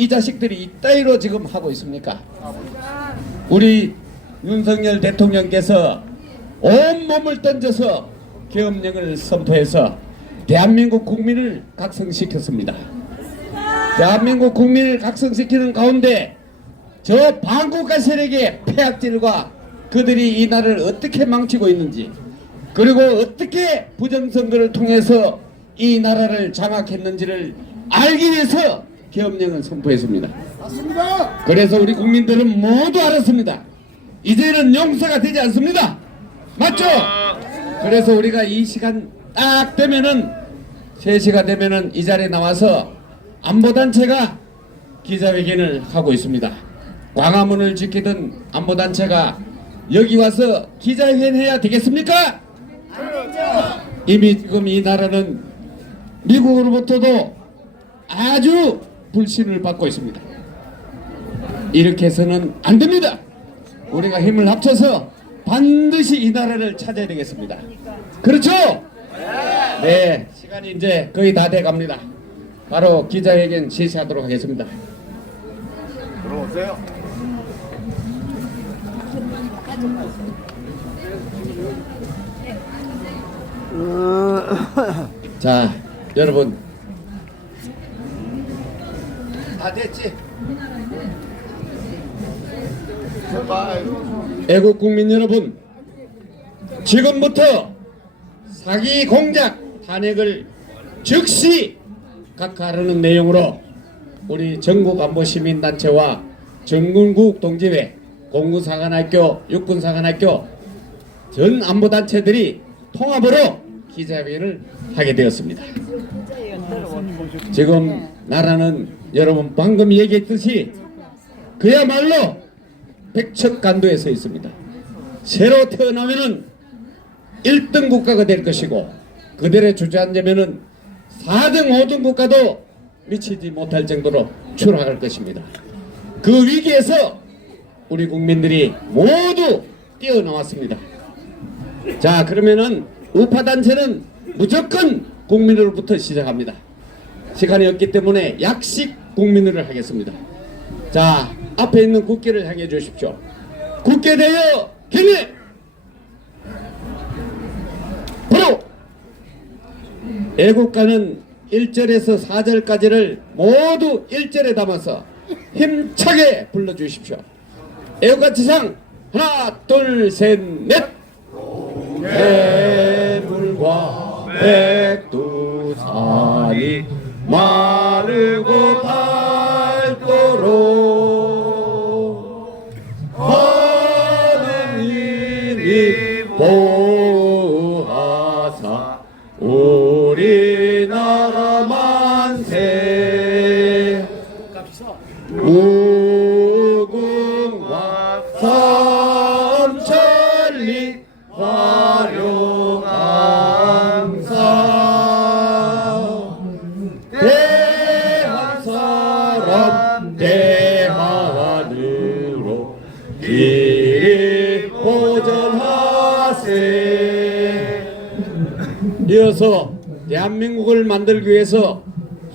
이 자식들이 이따위로 지금 하고 있습니까? 우리 윤석열 대통령께서 온몸을 던져서 계엄령을 선포해서 대한민국 국민을 각성시켰습니다. 대한민국 국민을 각성시키는 가운데 저 반국가 세력의 폐악질과 그들이 이 나라를 어떻게 망치고 있는지, 그리고 어떻게 부정선거를 통해서 이 나라를 장악했는지를 알기 위해서 계엄령을 선포했습니다. 맞습니다. 그래서 우리 국민들은 모두 알았습니다. 이제는 용서가 되지 않습니다. 맞죠? 그래서 우리가 이 시간 딱 되면은 3시가 되면은 이 자리에 나와서 안보단체가 기자회견을 하고 있습니다. 광화문을 지키던 안보단체가 여기 와서 기자회견 해야 되겠습니까? 이미 지금 이 나라는 미국으로부터도 아주 불신을 받고 있습니다. 이렇게 해서는 안 됩니다. 우리가 힘을 합쳐서 반드시 이 나라를 찾아야 되겠습니다. 그렇죠? 네, 시간이 이제 거의 다 돼 갑니다. 바로 기자회견 실시하도록 하겠습니다. 들어오세요. 자, 여러분 다 됐지? 애국 국민 여러분, 지금부터 사기 공작 탄핵을 즉시 각하하는 내용으로 우리 전국안보시민단체와 전군국 동지회, 공군사관학교, 육군사관학교 전 안보단체들이 통합으로 기자회견을 하게 되었습니다. 지금 나라는 여러분 방금 얘기했듯이 그야말로 백척간도에 서 있습니다. 새로 태어나면은 1등 국가가 될 것이고, 그대로 주저앉으면은 4등 5등 국가도 미치지 못할 정도로 추락할 것입니다. 그 위기에서 우리 국민들이 모두 뛰어나왔습니다. 자, 그러면은 우파단체는 무조건 국민으로부터 시작합니다. 시간이 없기 때문에 약식 국민으로 하겠습니다. 자, 앞에 있는 국기를 향해 주십시오. 국회 대여 기립! 바로 애국가는 1절에서 4절까지를 모두 1절에 담아서 힘차게 불러주십시오. 애국가 지상 하나 둘 셋 넷. 해물과 백두산이 마르고 닳도록 하느님이 보호하사 우리나라 만세. 무궁화 삼천리 화룡왕사 대한 사람 대한으로 길이 보전하세. 이어서 대한민국을 만들기 위해서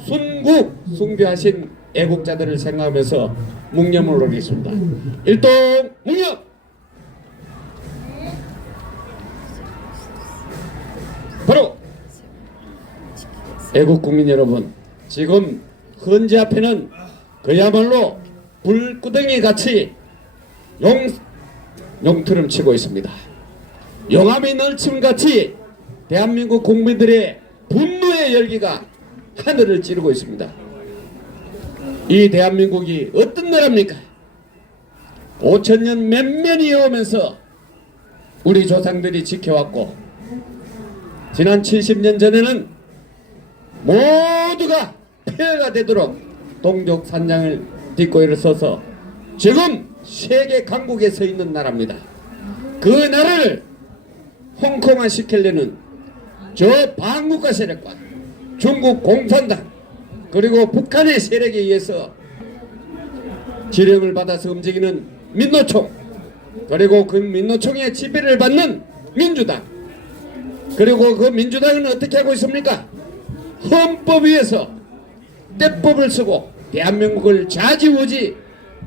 순국 숭배하신 애국자들을 생각하면서 묵념을 올리겠습니다. 일동 묵념. 바로 애국 국민 여러분, 지금 헌재 앞에는 그야말로 불구덩이 같이 용투름 치고 있습니다. 용암이 널침 같이 대한민국 국민들의 분노의 열기가 하늘을 찌르고 있습니다. 이 대한민국이 어떤 나라입니까? 5천년 몇면이 오면서 우리 조상들이 지켜왔고, 지난 70년 전에는 모두가 폐허가 되도록 동족 산장을 딛고 일어서서 지금 세계 강국에 서 있는 나라입니다. 그 나라를 홍콩화 시키려는 저 반국가 세력과 중국 공산당 그리고 북한의 세력에 의해서 지령을 받아서 움직이는 민노총, 그리고 그 민노총의 지배를 받는 민주당, 그리고 그 민주당은 어떻게 하고 있습니까? 헌법 위에서 떼법을 쓰고 대한민국을 좌지우지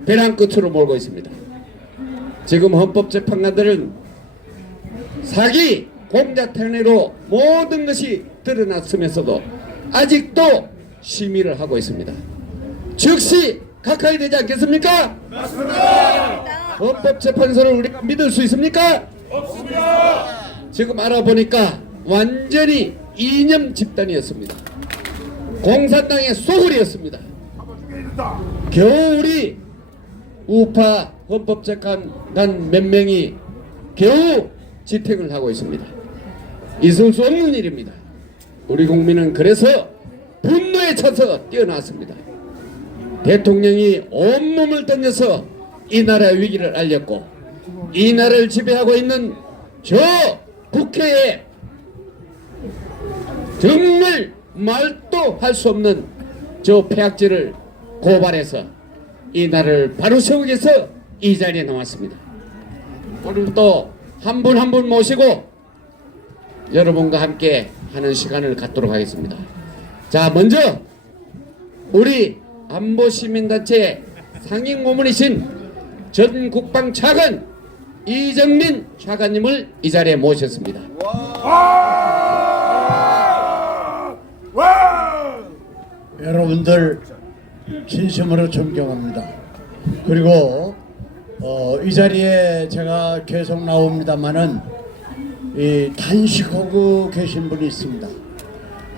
벼랑 끝으로 몰고 있습니다. 지금 헌법재판관들은 사기, 공작 행위로 모든 것이 드러났으면서도 아직도 심의를 하고 있습니다. 즉시 각하해야 되지 않겠습니까? 맞습니다. 헌법재판소를 우리가 믿을 수 있습니까? 없습니다. 지금 알아보니까 완전히 이념 집단이었습니다. 공산당의 소굴이었습니다. 겨우 우리 우파 헌법재판관 몇 명이 겨우 지탱을 하고 있습니다. 있을 수 없는 일입니다. 우리 국민은 그래서 분노에 차서 뛰어났습니다. 대통령이 온몸을 던져서 이 나라의 위기를 알렸고 이 나라를 지배하고 있는 저 국회에 정말 말도 할 수 없는 저 폐악질을 고발해서 이 나라를 바로 세우기 위해서 이 자리에 나왔습니다. 오늘도 한 분 한 분 모시고 여러분과 함께 하는 시간을 갖도록 하겠습니다. 자, 먼저 우리 안보시민단체 상임고문이신 전 국방차관 이정민 차관님을 이 자리에 모셨습니다. 여러분들 진심으로 존경합니다. 그리고 이 자리에 제가 계속 나옵니다만은 단식하고 계신 분이 있습니다.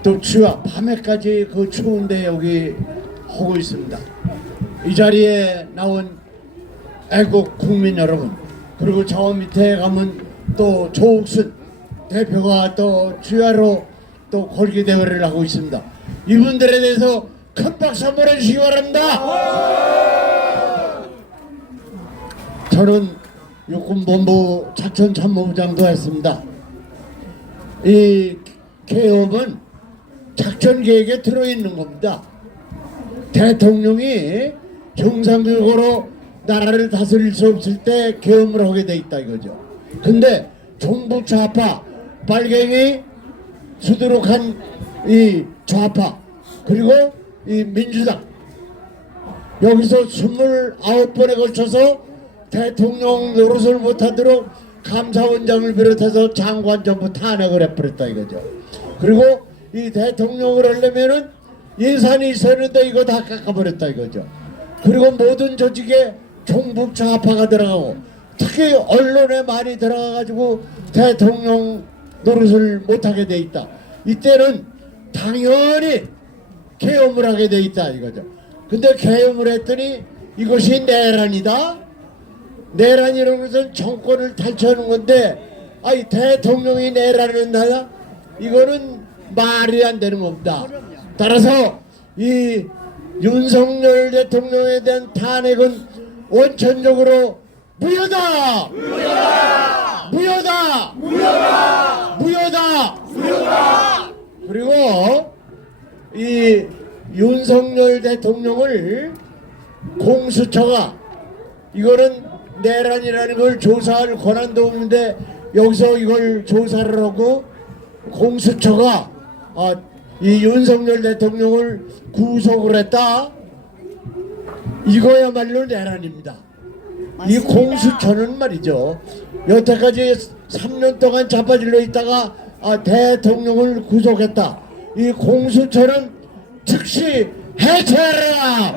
또 밤에까지 그 추운데 여기 하고 있습니다. 이 자리에 나온 애국 국민 여러분, 그리고 저 밑에 가면 또 조옥순 대표가 또 주야로 또 걸기 대회를 하고 있습니다. 이분들에 대해서 큰 박수 한번 해주시기 바랍니다. 저는 육군본부 작전참모부장도 했습니다. 이 계엄은 작전계획에 들어있는 겁니다. 대통령이 정상적으로 나라를 다스릴 수 없을 때 계엄을 하게 돼 있다 이거죠. 근데 정부 좌파, 빨갱이 수두룩한 이 좌파, 그리고 이 민주당, 여기서 29번에 걸쳐서 대통령 노릇을 못하도록 감사원장을 비롯해서 장관 전부 탄핵을 해버렸다 이거죠. 그리고 이 대통령을 하려면은 예산이 있었는데 이거 다 깎아버렸다 이거죠. 그리고 모든 조직에 종북 좌파가 들어가고 특히 언론에 많이 들어가가지고 대통령 노릇을 못하게 돼 있다. 이때는 당연히 계엄을 하게 돼 있다 이거죠. 근데 계엄을 했더니 이것이 내란이다. 내란이라는 것은 정권을 탈취하는 건데, 아니 대통령이 내란을 한다? 이거는 말이 안 되는 겁니다. 따라서 이 윤석열 대통령에 대한 탄핵은 원천적으로 무효다! 무효다! 무효다! 무효다! 무효다! 무효다! 그리고 이 윤석열 대통령을 공수처가, 이거는 내란이라는 걸 조사할 권한도 없는데 여기서 이걸 조사를 하고 공수처가 이 윤석열 대통령을 구속을 했다. 이거야말로 내란입니다. 맞습니다. 이 공수처는 말이죠, 여태까지 3년 동안 자빠질러 있다가 대통령을 구속했다. 이 공수처는 즉시 해체하라!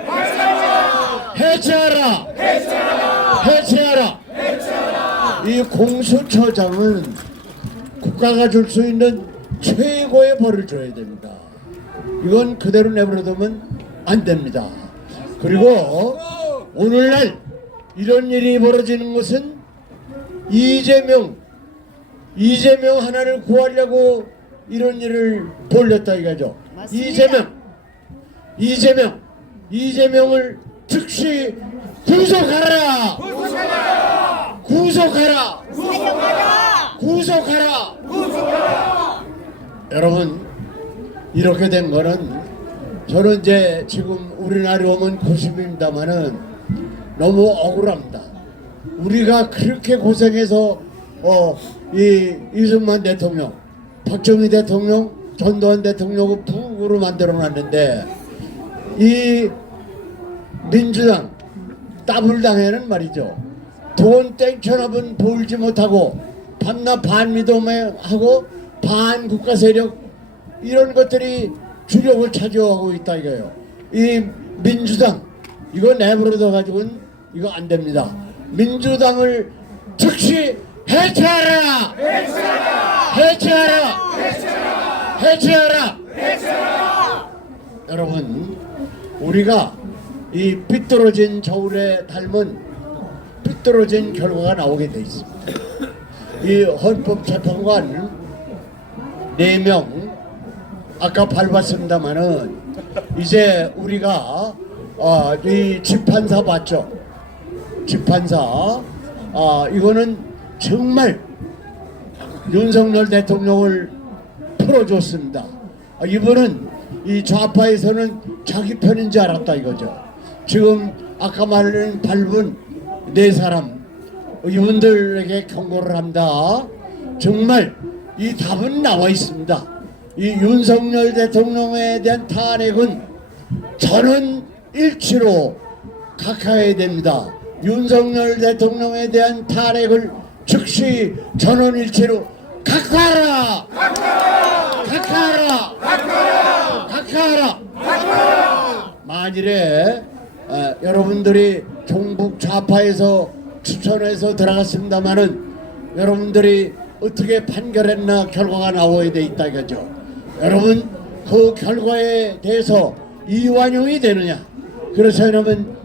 해체하라! 해체하라! 해체하라! 해체하라! 이 공수처장은 국가가 줄 수 있는 최고의 벌을 줘야 됩니다. 이건 그대로 내버려두면 안 됩니다. 그리고 오늘날 이런 일이 벌어지는 것은 이재명 하나를 구하려고 이런 일을 벌렸다 이거죠. 이재명을 즉시 구속하라! 구속하라! 구속하라! 구속하라! 구속하라! 구속하라! 여러분, 이렇게 된 거는 저는 이제 지금 우리나라에 오면 90입니다만은 너무 억울합니다. 우리가 그렇게 고생해서 이 이승만 대통령, 박정희 대통령, 전두환 대통령을 북으로 만들어 놨는데 이 민주당 따블당에는 말이죠. 돈 땡천업은 벌지 못하고 밤낮 반미도하고 반국가 세력 이런 것들이 주력을 차지하고 있다 이거예요. 이 민주당 이거 내버려둬 가지고는 이거 안 됩니다. 민주당을 즉시 해체하라! 해체하라! 여러분, 우리가 이 삐뚤어진 저울에 닮은 삐뚤어진 결과가 나오게 돼 있습니다. 이 헌법재판관 4명 아까 밟았습니다마는 이제 우리가 이 집판사 봤죠? 집판사 이거는 정말 윤석열 대통령을 풀어줬습니다. 이분은 이 좌파에서는 자기 편인 줄 알았다 이거죠. 지금 아까 말한 밟은 4사람 이분들에게 경고를 합니다. 정말 이 답은 나와 있습니다. 이 윤석열 대통령에 대한 탄핵은 전원 일치로 각하해야 됩니다. 윤석열 대통령에 대한 탄핵을 즉시 전원일치로 각하하라! 만일에 여러분들이 종북 좌파에서 추천해서 들어갔습니다마는 여러분들이 어떻게 판결했나 결과가 나와야 돼 있다 이거죠. 여러분 그 결과에 대해서 이완용이 되느냐 그렇지 않으면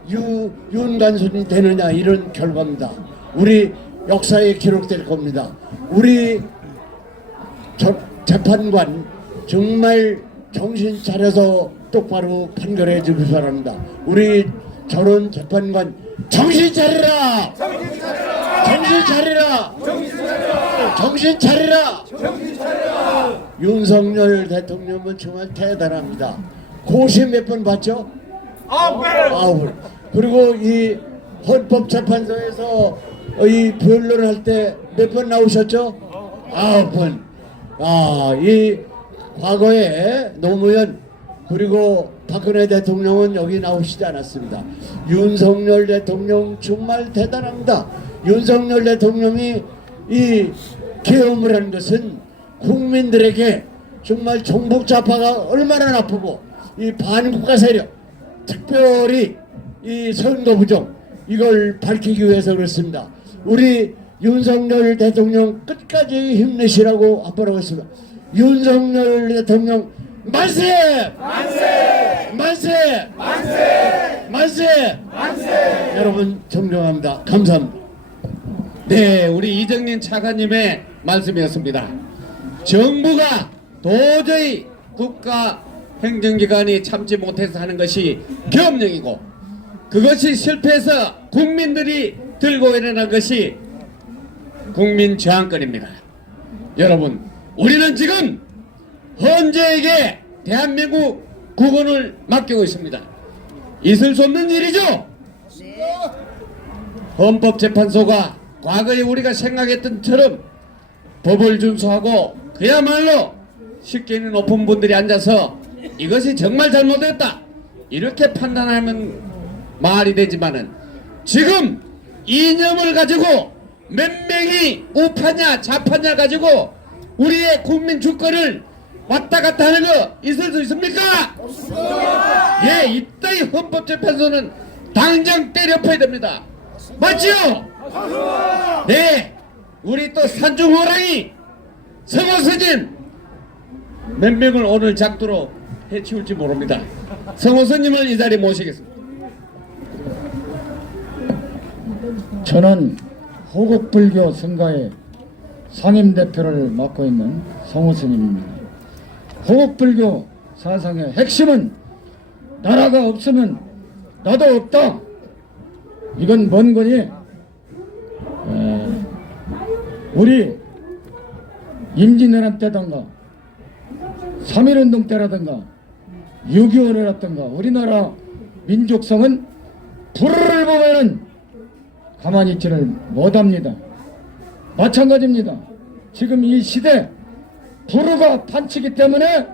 윤관순이 되느냐 이런 결과입니다. 우리 역사에 기록될 겁니다. 우리 재판관 정말 정신 차려서 똑바로 판결해 주기 바랍니다. 우리 저런 재판관 정신 차리라! 정신 차리라! 윤석열 대통령은 정말 대단합니다. 고시 몇 번 봤죠? 9번. 그리고 이 헌법재판소에서 이 변론할 때 몇 번 나오셨죠? 9번. 이 과거에 노무현 그리고 박근혜 대통령은 여기 나오시지 않았습니다. 윤석열 대통령 정말 대단합니다. 윤석열 대통령이 이 계엄을 한 것은 국민들에게 정말 종북 좌파가 얼마나 나쁘고 이 반국가 세력 특별히 이 선거 부정 이걸 밝히기 위해서 그렇습니다. 우리 윤석열 대통령 끝까지 힘내시라고 압박하고 있습니다. 윤석열 대통령 만세! 여러분 존경합니다. 감사합니다. 네, 우리 이정린 차관님의 말씀이었습니다. 정부가 도저히 국가 행정기관이 참지 못해서 하는 것이 계엄령이고 그것이 실패해서 국민들이 들고 일어난 것이 국민저항권입니다. 여러분 우리는 지금 헌재에게 대한민국 국원을 맡기고 있습니다. 있을 수 없는 일이죠. 헌법재판소가 과거에 우리가 생각했던 처럼 법을 준수하고 그야말로 식견이 높은 분들이 앉아서 이것이 정말 잘못됐다 이렇게 판단하면 말이 되지만은 지금 이념을 가지고 몇 명이 우파냐 좌파냐 가지고 우리의 국민 주권을 왔다 갔다 하는 거 있을 수 있습니까? 예, 이따위 헌법재판소는 당장 때려펴야 됩니다. 맞죠? 네, 우리 또 산중호랑이 성호스님 몇 명을 오늘 작두로 해치울지 모릅니다. 성호스님을 이 자리에 모시겠습니다. 저는 호국불교 성가의 상임대표를 맡고 있는 성호스님입니다. 호국불교 사상의 핵심은 나라가 없으면 나도 없다. 이건 뭔 거니? 우리 임진왜란 때든가 3.1운동 때라든가 6.25라든가 우리나라 민족성은 불을 보면은 가만히 있지를 못합니다. 마찬가지입니다. 지금 이 시대 불우가 판치기 때문에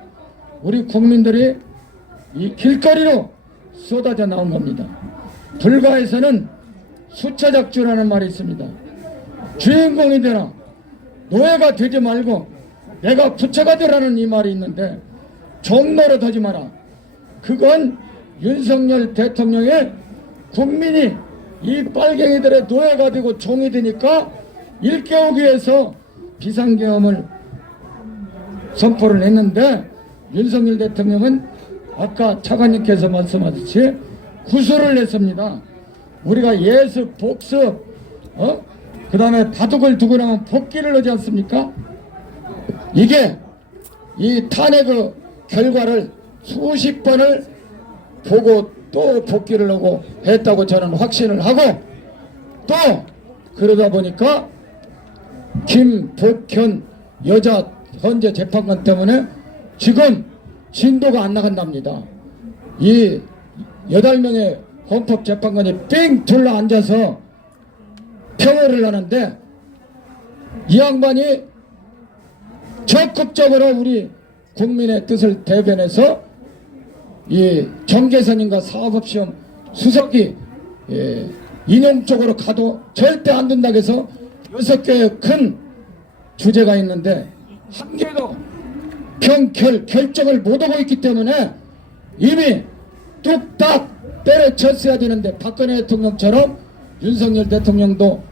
우리 국민들이 이 길거리로 쏟아져 나온 겁니다. 불가에서는 수차작주라는 말이 있습니다. 주인공이 되라, 노예가 되지 말고 내가 부처가 되라는 이 말이 있는데 종노릇 하지 마라. 그건 윤석열 대통령의 국민이 이 빨갱이들의 노예가 되고 종이 되니까 일깨우기 위해서 비상계엄을 선포를 했는데, 윤석열 대통령은 아까 차관님께서 말씀하셨듯이 구술을 냈습니다. 우리가 예습, 복습, 그 다음에 바둑을 두고 나면 복기를 하지 않습니까? 이게 이 탄핵의 결과를 수십 번을 보고 또 복귀를 하고 했다고 저는 확신을 하고, 또 그러다 보니까 김복현 여자 헌재 재판관 때문에 지금 진도가 안 나간답니다. 이 8명의 헌법재판관이 삥 둘러 앉아서 평화를 하는데, 이 양반이 적극적으로 우리 국민의 뜻을 대변해서 이 정계선인가 사법시험 수석이 인용 쪽으로 가도 절대 안 된다고 해서 6개의 큰 주제가 있는데 한 개도 결정을 못하고 있기 때문에 이미 뚝딱 때려쳤어야 되는데, 박근혜 대통령처럼 윤석열 대통령도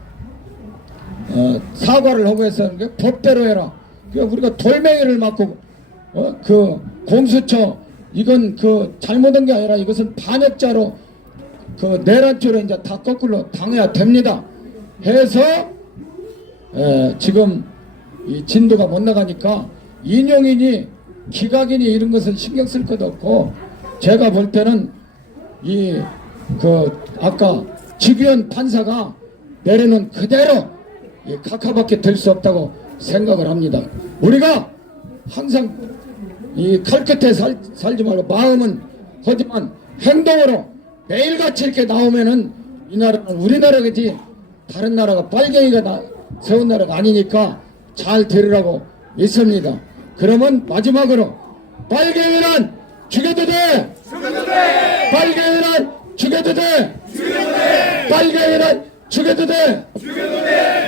사과를 하고 했었는데 법대로 해라. 우리가 돌멩이를 맞고 그 공수처 이건 그 잘못한 게 아니라 이것은 반역자로 그 내란죄로 이제 다 거꾸로 당해야 됩니다 해서 지금 이 진도가 못 나가니까 인용이니 기각이니 이런 것은 신경 쓸 것도 없고, 제가 볼 때는 이 그 아까 지규현 판사가 내려놓은 그대로 이 각하밖에 될 수 없다고 생각을 합니다. 우리가 항상 이 칼끝에 살지 말고 마음은 하지만 행동으로 매일같이 이렇게 나오면은 이 나라는 우리나라겠지 다른 나라가 빨갱이가 세운 나라가 아니니까 잘 들으라고 있습니다. 그러면 마지막으로 빨갱이는 죽여도 돼! 빨갱이는 죽여도 돼! 빨갱이는 죽여도 돼!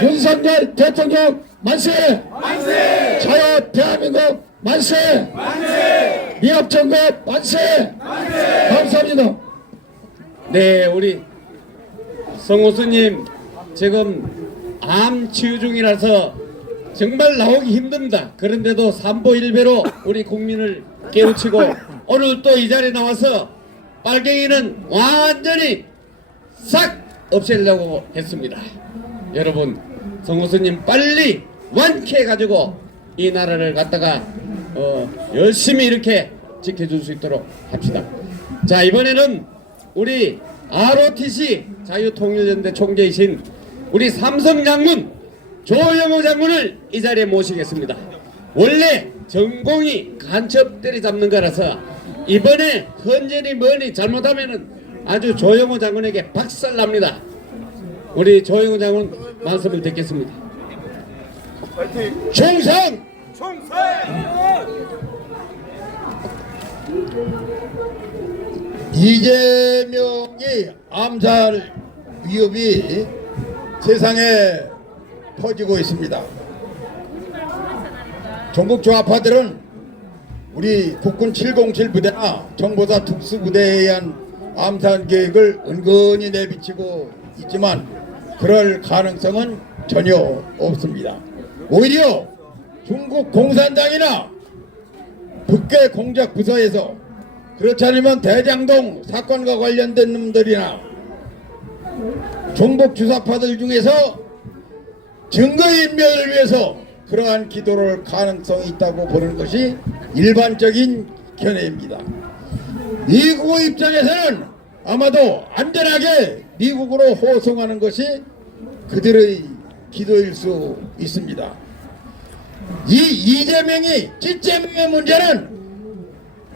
윤석열 대통령 만세! 자유 대한민국 만세! 미합정급 만세! 감사합니다. 네, 우리 성호수님 지금 암 치유 중이라서 정말 나오기 힘듭니다. 그런데도 삼보일배로 우리 국민을 깨우치고 오늘 또 이 자리에 나와서 빨갱이는 완전히 싹 없애려고 했습니다. 여러분, 성호수님 빨리 완쾌해가지고 이 나라를 갖다가 열심히 이렇게 지켜줄 수 있도록 합시다. 자, 이번에는 우리 ROTC 자유통일연대 총재이신 우리 삼성 장군 조영호 장군을 이 자리에 모시겠습니다. 원래 전공이 간첩 때리잡는 거라서 이번에 헌전이 뭐니 잘못하면은 아주 조영호 장군에게 박살납니다. 우리 조영호 장군 말씀을 듣겠습니다. 충성! 이재명의 암살 위협이 세상에 퍼지고 있습니다. 전국 좌파들은 우리 국군 707 부대나 정보사 특수부대에 의한 암살 계획을 은근히 내비치고 있지만 그럴 가능성은 전혀 없습니다. 오히려 중국 공산당이나 북괴 공작 부서에서, 그렇지 않으면 대장동 사건과 관련된 놈들이나 종북 주사파들 중에서 증거인멸을 위해서 그러한 기도를 가능성이 있다고 보는 것이 일반적인 견해입니다. 미국의 입장에서는 아마도 안전하게 미국으로 호송하는 것이 그들의 기도일 수 있습니다. 이재명이 찌재명의 문제는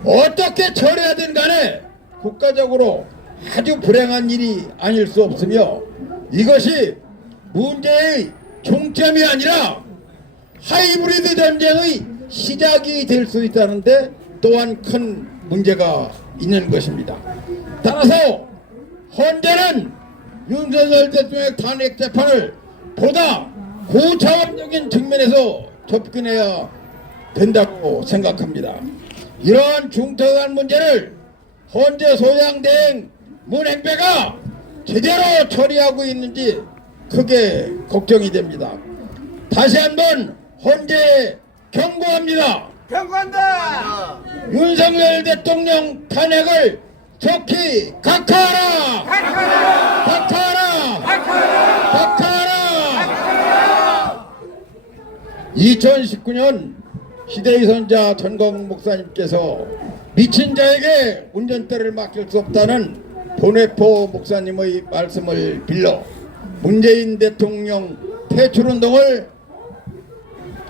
어떻게 처리하든 간에 국가적으로 아주 불행한 일이 아닐 수 없으며, 이것이 문제의 종점이 아니라 하이브리드 전쟁의 시작이 될 수 있다는데 또한 큰 문제가 있는 것입니다. 따라서 헌재는 윤석열 대통령의 탄핵 재판을 보다 고차원적인 측면에서 접근해야 된다고 생각합니다. 이러한 중대한 문제를 헌재 소장대행 문행배가 제대로 처리하고 있는지 크게 걱정이 됩니다. 다시 한번 헌재에 경고합니다. 경고한다. 윤석열 대통령 탄핵을 속히 각하하라! 각하하라! 각하하라! 2019년 시대의 선자 전광 목사님께서 미친 자에게 운전대를 맡길 수 없다는 돈회포 목사님의 말씀을 빌려 문재인 대통령 퇴출운동을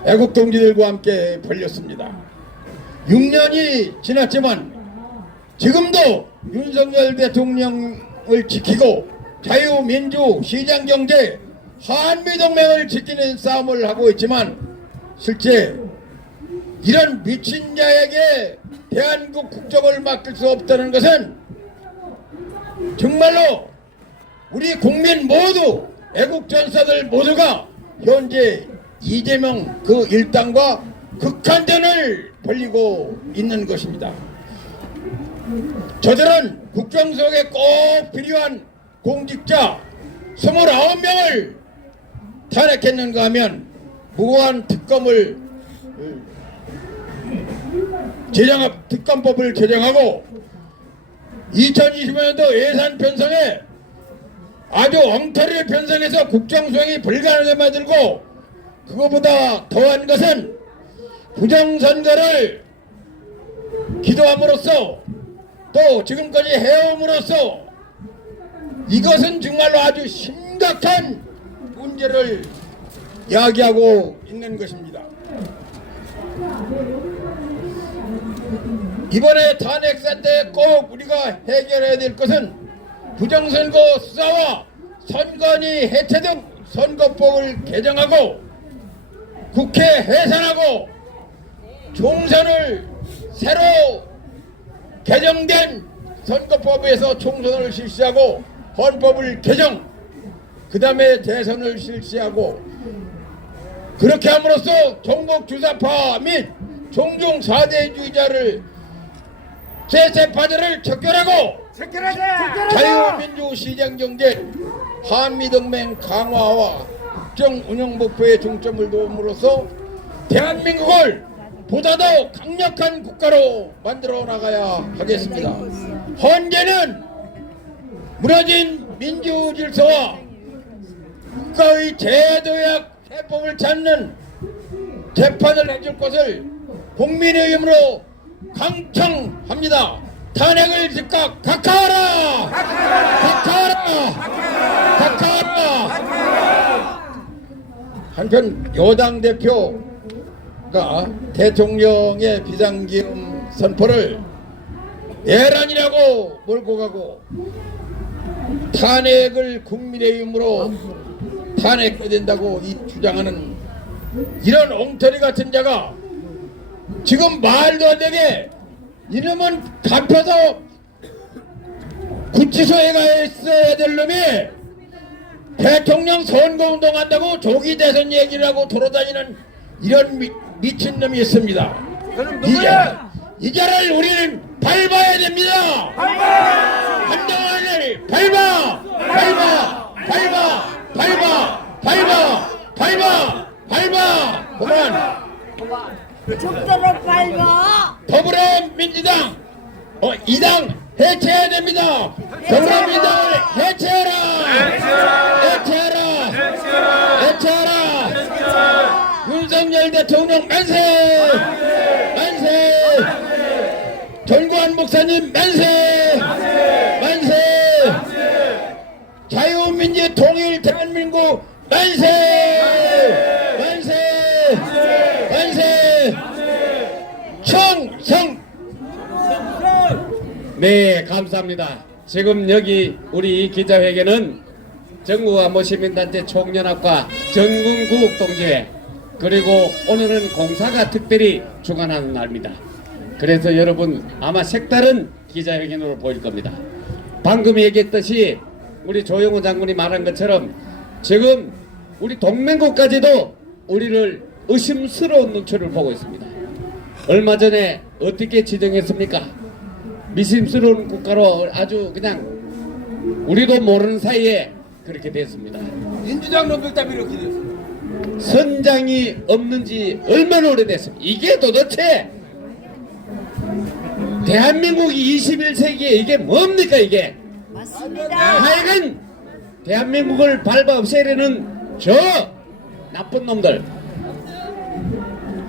애국동지들과 함께 벌였습니다. 6년이 지났지만 지금도 윤석열 대통령을 지키고 자유민주 시장경제 한미동맹을 지키는 싸움을 하고 있지만 실제 이런 미친 자에게 대한민국 국적을 맡길 수 없다는 것은 정말로 우리 국민 모두 애국전사들 모두가 현재 이재명 그 일당과 극한전을 벌이고 있는 것입니다. 저들은 국정수석에 꼭 필요한 공직자 29명을 탄핵했는가 하면 무한 특검을 특검법을 제정하고 2020년도 예산 편성에 아주 엉터리를 편성해서 국정수행이 불가능하게 만들고 그거보다 더한 것은 부정선거를 기도함으로써 또 지금까지 해옴으로써 이것은 정말로 아주 심각한 문제를 야기하고 있는 것입니다. 이번에 탄핵사 때 꼭 우리가 해결해야 될 것은 부정선거 수사와 선관위 해체 등 선거법을 개정하고 국회 해산하고 총선을 새로 개정된 선거법에서 총선을 실시하고 헌법을 개정 그 다음에 대선을 실시하고 그렇게 함으로써 종북주사파 및 종중 4대주의자를 제세파들을 척결하고 자유민주 시장경제 한미동맹 강화와 국정 운영 목표에 중점을 두음으로써 대한민국을 보다 더 강력한 국가로 만들어 나가야 하겠습니다. 헌재는 무너진 민주 질서와 국가의 제도약 해법을 찾는 재판을 해줄 것을 국민의힘으로 강청합니다. 탄핵을 즉각 각하하라! 각하하라! 각하하라! 한편 여당 대표가 대통령의 비상기금 선포를 내란이라고 몰고 가고 탄핵을 국민의힘으로 탄핵해야 된다고 주장하는 이런 엉터리 같은 자가 지금 말도 안 되게 이놈은 잡혀서 구치소에 가 있어야 될 놈이 대통령 선거운동 한다고 조기 대선 얘기를 하고 돌아다니는 이런 미친놈이 있습니다. 이 자를 우리는 밟아야 됩니다. 한동안을 밟아 그만 죽도록 밟아. 더불어민주당 이 당 해체해야 됩니다. 더불어민주당을 해체하라. 윤석열 대통령 만세. 전두환 목사님 만세. 자유민주 통일 대한민국 만세. 청성. 네, 감사합니다. 지금 여기 우리 이 기자회견은 정부와 시민단체 총연합과 전국구국동지회 그리고 오늘은 공사가 특별히 주관하는 날입니다. 그래서 여러분 아마 색다른 기자회견으로 보일 겁니다. 방금 얘기했듯이 우리 조영호 장군이 말한 것처럼 지금 우리 동맹국까지도 우리를 의심스러운 눈초리를 보고 있습니다. 얼마 전에 어떻게 지정했습니까? 미심스러운 국가로 아주 그냥 우리도 모르는 사이에 그렇게 됐습니다. 민주당 놈들 때문에 이렇게 됐어. 선장이 없는 지 얼마나 오래됐습니까? 이게 도대체 대한민국이 21세기에 이게 뭡니까 이게? 맞습니다. 하여간 대한민국을 밟아 없애려는 저 나쁜 놈들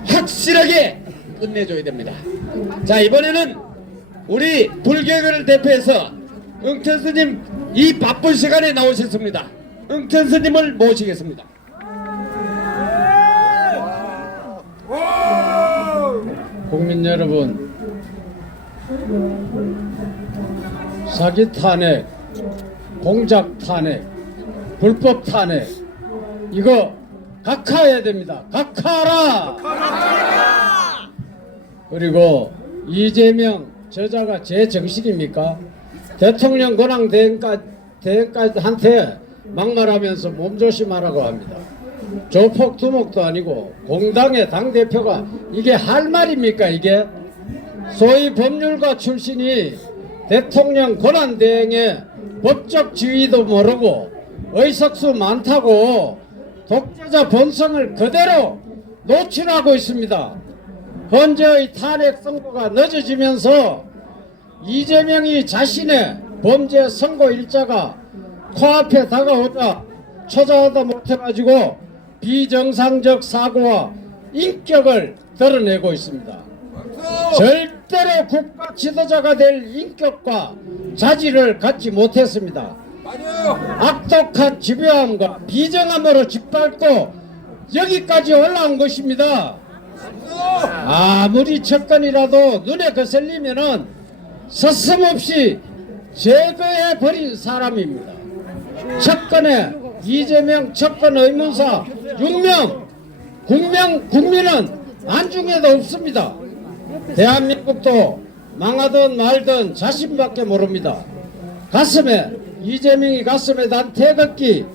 확실하게 끝내줘야 됩니다. 자, 이번에는 우리 불교계를 대표해서 응천 스님 이 바쁜 시간에 나오셨습니다. 응천 스님을 모시겠습니다. 국민 여러분, 사기 탄핵, 공작 탄핵, 불법 탄핵, 이거 각하해야 됩니다. 각하하라! 그리고 이재명 저자가 제 정신입니까? 대통령 권한 대행까지한테 막말하면서 몸조심하라고 합니다. 조폭 두목도 아니고 공당의 당대표가 이게 할 말입니까 이게? 소위 법률가 출신이 대통령 권한대행의 법적 지위도 모르고 의석수 많다고 독재자 본성을 그대로 노출하고 있습니다. 현재의 탄핵 선고가 늦어지면서 이재명이 자신의 범죄 선고 일자가 코앞에 다가오자 초자하다 못해가지고 비정상적 사고와 인격을 드러내고 있습니다. 절대로 국가 지도자가 될 인격과 자질을 갖지 못했습니다. 악독한 집요함과 비정함으로 짓밟고 여기까지 올라온 것입니다. 아무리 척건이라도 눈에 거슬리면은 서슴없이 제거해 버린 사람입니다. 척건에 이재명 척건 의문사 6명 국민은 안중에도 없습니다. 대한민국도 망하든 말든 자신밖에 모릅니다. 이재명이 가슴에 단 태극기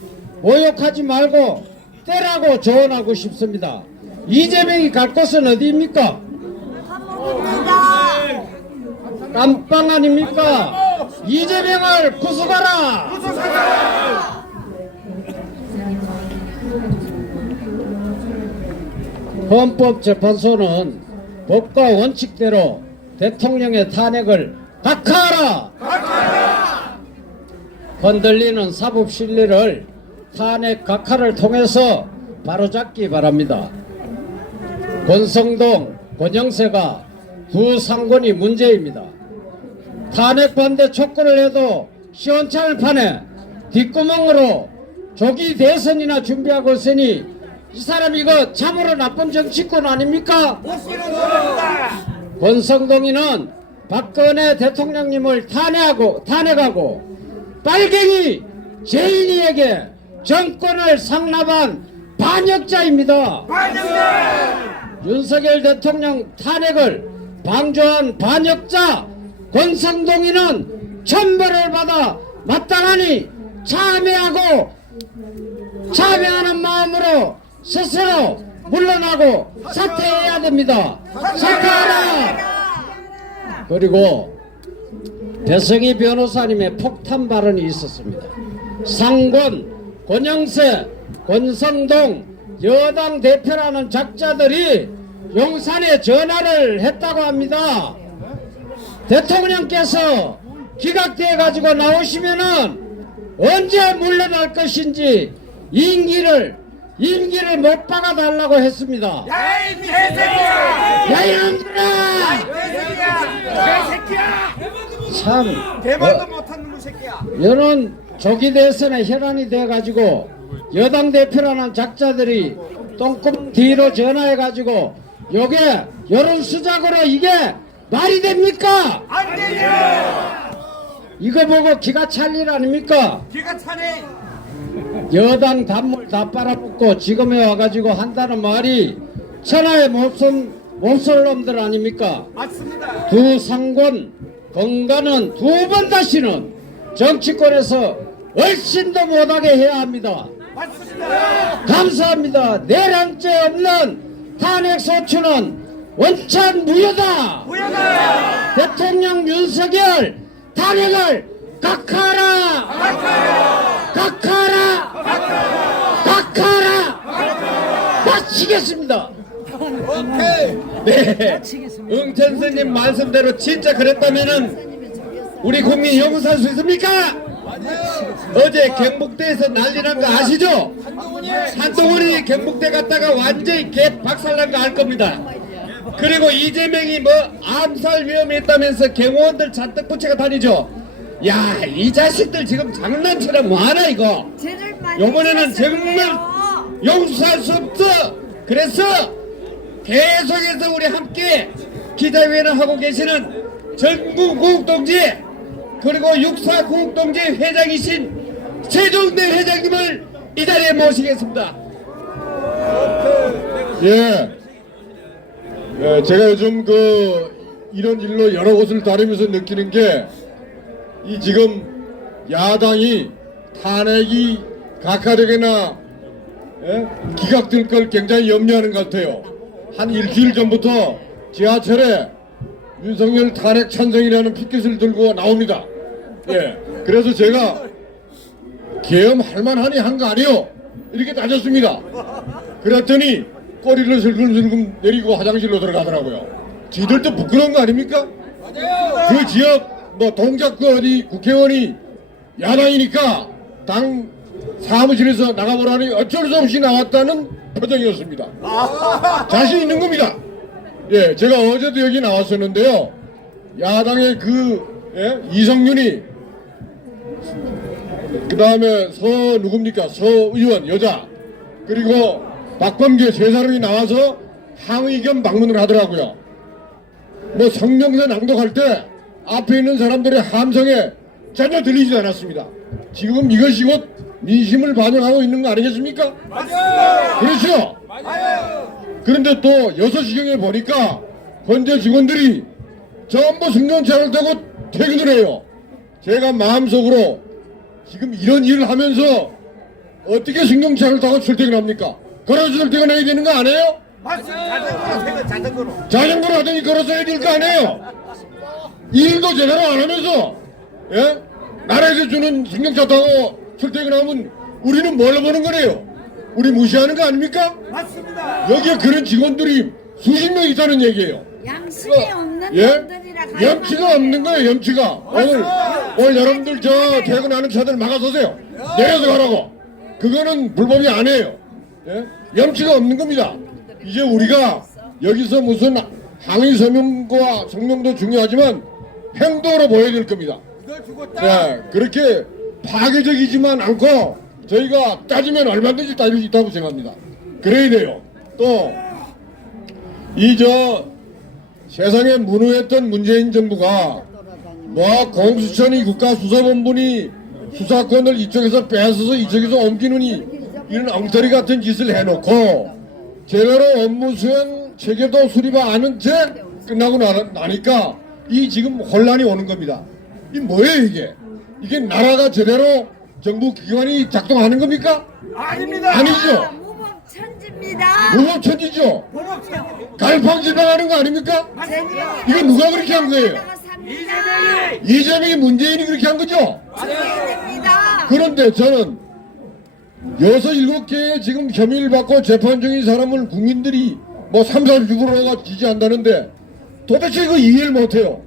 모욕하지 말고 떼라고 조언하고 싶습니다. 이재명이 갈 곳은 어디입니까? 깜빵 아닙니까? 이재명을 구속하라! 헌법재판소는 법과 원칙대로 대통령의 탄핵을 각하하라! 흔들리는 사법 신뢰를 탄핵 각하를 통해서 바로잡기 바랍니다. 권성동, 권영세가 두 상권이 문제입니다. 탄핵 반대 촉구를 해도 시원찮을 판에 뒷구멍으로 조기 대선이나 준비하고 있으니 이 사람 이거 참으로 나쁜 정치권 아닙니까? 권성동이는 박근혜 대통령님을 탄핵하고 빨갱이 제인이에게 정권을 상납한 반역자입니다. 윤석열 대통령 탄핵을 방조한 반역자 권성동이는 천벌을 받아 마땅하니 참여하는 마음으로 스스로 물러나고 사퇴해야 됩니다. 사퇴하라! 그리고 배성희 변호사님의 폭탄 발언이 있었습니다. 상권, 권영세, 권성동 여당 대표라는 작자들이 용산에 전화를 했다고 합니다. 대통령께서 기각돼 가지고 나오시면은 언제 물러날 것인지 임기를 못 박아 달라고 했습니다. 야이 개새끼야! 야 이놈들아! 개새끼야! 참 대박도 못한 놈의 새끼야! 여론 조기 대선에 혈안이 돼 가지고 여당 대표라는 작자들이 똥구멍 뒤로 전화해 가지고 요게 여론 수작으로 이게 말이 됩니까? 안 되죠! 이거 보고 기가 찰 일 아닙니까? 기가 차네! 여당 단물 다 빨아먹고 지금에 와가지고 한다는 말이 천하의 몹쓸 놈들 아닙니까? 맞습니다! 두 상권 건가는 두 번 다시는 정치권에서 훨씬 더 못하게 해야 합니다. 감사합니다. 내란죄 없는 탄핵 소추는 원천 무효다. 대통령 윤석열 탄핵을 각하라. 마치겠습니다. 네, 응천스님 말씀대로 진짜 그랬다면은 우리 국민 용서할 수 있습니까? 어제 경북대에서 난리 난 거 아시죠? 한동훈이 경북대 갔다가 완전히 개 박살난 거 알 겁니다. 그리고 이재명이 뭐 암살 위험이 있다면서 경호원들 잔뜩 붙여가 다니죠. 야, 이 자식들 지금 장난처럼 뭐하나 이거. 요번에는 정말 용서할 수 없어. 그래서 계속해서 우리 함께 기자회견을 하고 계시는 전국구국동지 그리고 육사구국동지 회장이신 최종대 회장님을 이 자리에 모시겠습니다. 예, 제가 요즘 이런 일로 여러 곳을 다니면서 느끼는 게 이 지금 야당이 탄핵이 각하되거나 기각될 걸 굉장히 염려하는 것 같아요. 한 일주일 전부터 지하철에 윤석열 탄핵 찬성이라는 피켓을 들고 나옵니다. 예, 그래서 제가 계엄할 만하니 한 거 아니요? 이렇게 따졌습니다. 그랬더니 꼬리를 슬금슬금 내리고 화장실로 들어가더라고요. 지들도 부끄러운 거 아닙니까? 그 지역 뭐 동작 어디 국회의원이 야당이니까 당 사무실에서 나가보라니 어쩔 수 없이 나왔다는 표정이었습니다. 자신 있는 겁니다. 예, 제가 어제도 여기 나왔었는데요. 야당의 이성윤이 그 다음에 누굽니까? 서 의원 여자 그리고 박범계 세 사람이 나와서 항의 겸 방문을 하더라고요. 뭐 성명서 낭독할 때 앞에 있는 사람들의 함성에 전혀 들리지 않았습니다. 지금 이것이 곧 민심을 반영하고 있는 거 아니겠습니까? 맞아요. 그렇죠? 맞아요. 그런데 또 6시경에 보니까 현재 직원들이 전부 승용차를 타고 퇴근을 해요. 제가 마음속으로 지금 이런 일을 하면서 어떻게 승용차를 타고 출퇴근합니까? 걸어서 출퇴근해야 되는 거 아니에요? 맞습니다. 자전거로 하더니 걸어서 해야 될 거 아니에요? 일도 제대로 안 하면서 나라에서 주는 승용차 타고 출퇴근하면 우리는 뭘 보는 거래요? 우리 무시하는 거 아닙니까? 맞습니다. 여기에 그런 직원들이 수십 명 있다는 얘기예요. 양심이 없는 놈들이라 염치가 없는 거예요. 염치가. 오늘 여러분들 저 퇴근하는 차들 막아서세요. 내려서 가라고. 그거는 불법이 아니에요. 염치가 없는 겁니다. 이제 우리가 여기서 무슨 항의 성명도 중요하지만 행동으로 보여야 될 겁니다. 그렇게 파괴적이지만 않고 저희가 따지면 얼마든지 따질 수 있다고 생각합니다. 그래야 돼요. 또 세상에 무능했던 문재인 정부가 뭐 공수처니 국가수사본부니 수사권을 이쪽에서 뺏어서 이쪽에서 옮기느니 이런 엉터리 같은 짓을 해놓고 제대로 업무 수행 체계도 수립 안 한 채 끝나고 나니까 이 지금 혼란이 오는 겁니다. 이 뭐예요 이게? 이게 나라가 제대로 정부 기관이 작동하는 겁니까? 아닙니다. 아니죠. 무법천지입니다. 무법천지죠. 갈팡질팡하는 거 아닙니까? 이거 누가 그렇게 한 거예요? 이재명이 문재인이 그렇게 한 거죠? 그런데 저는 6-7개의 지금 혐의를 받고 재판 중인 사람을 국민들이 뭐 30-40%가 지지한다는데 도대체 이거 이해를 못해요.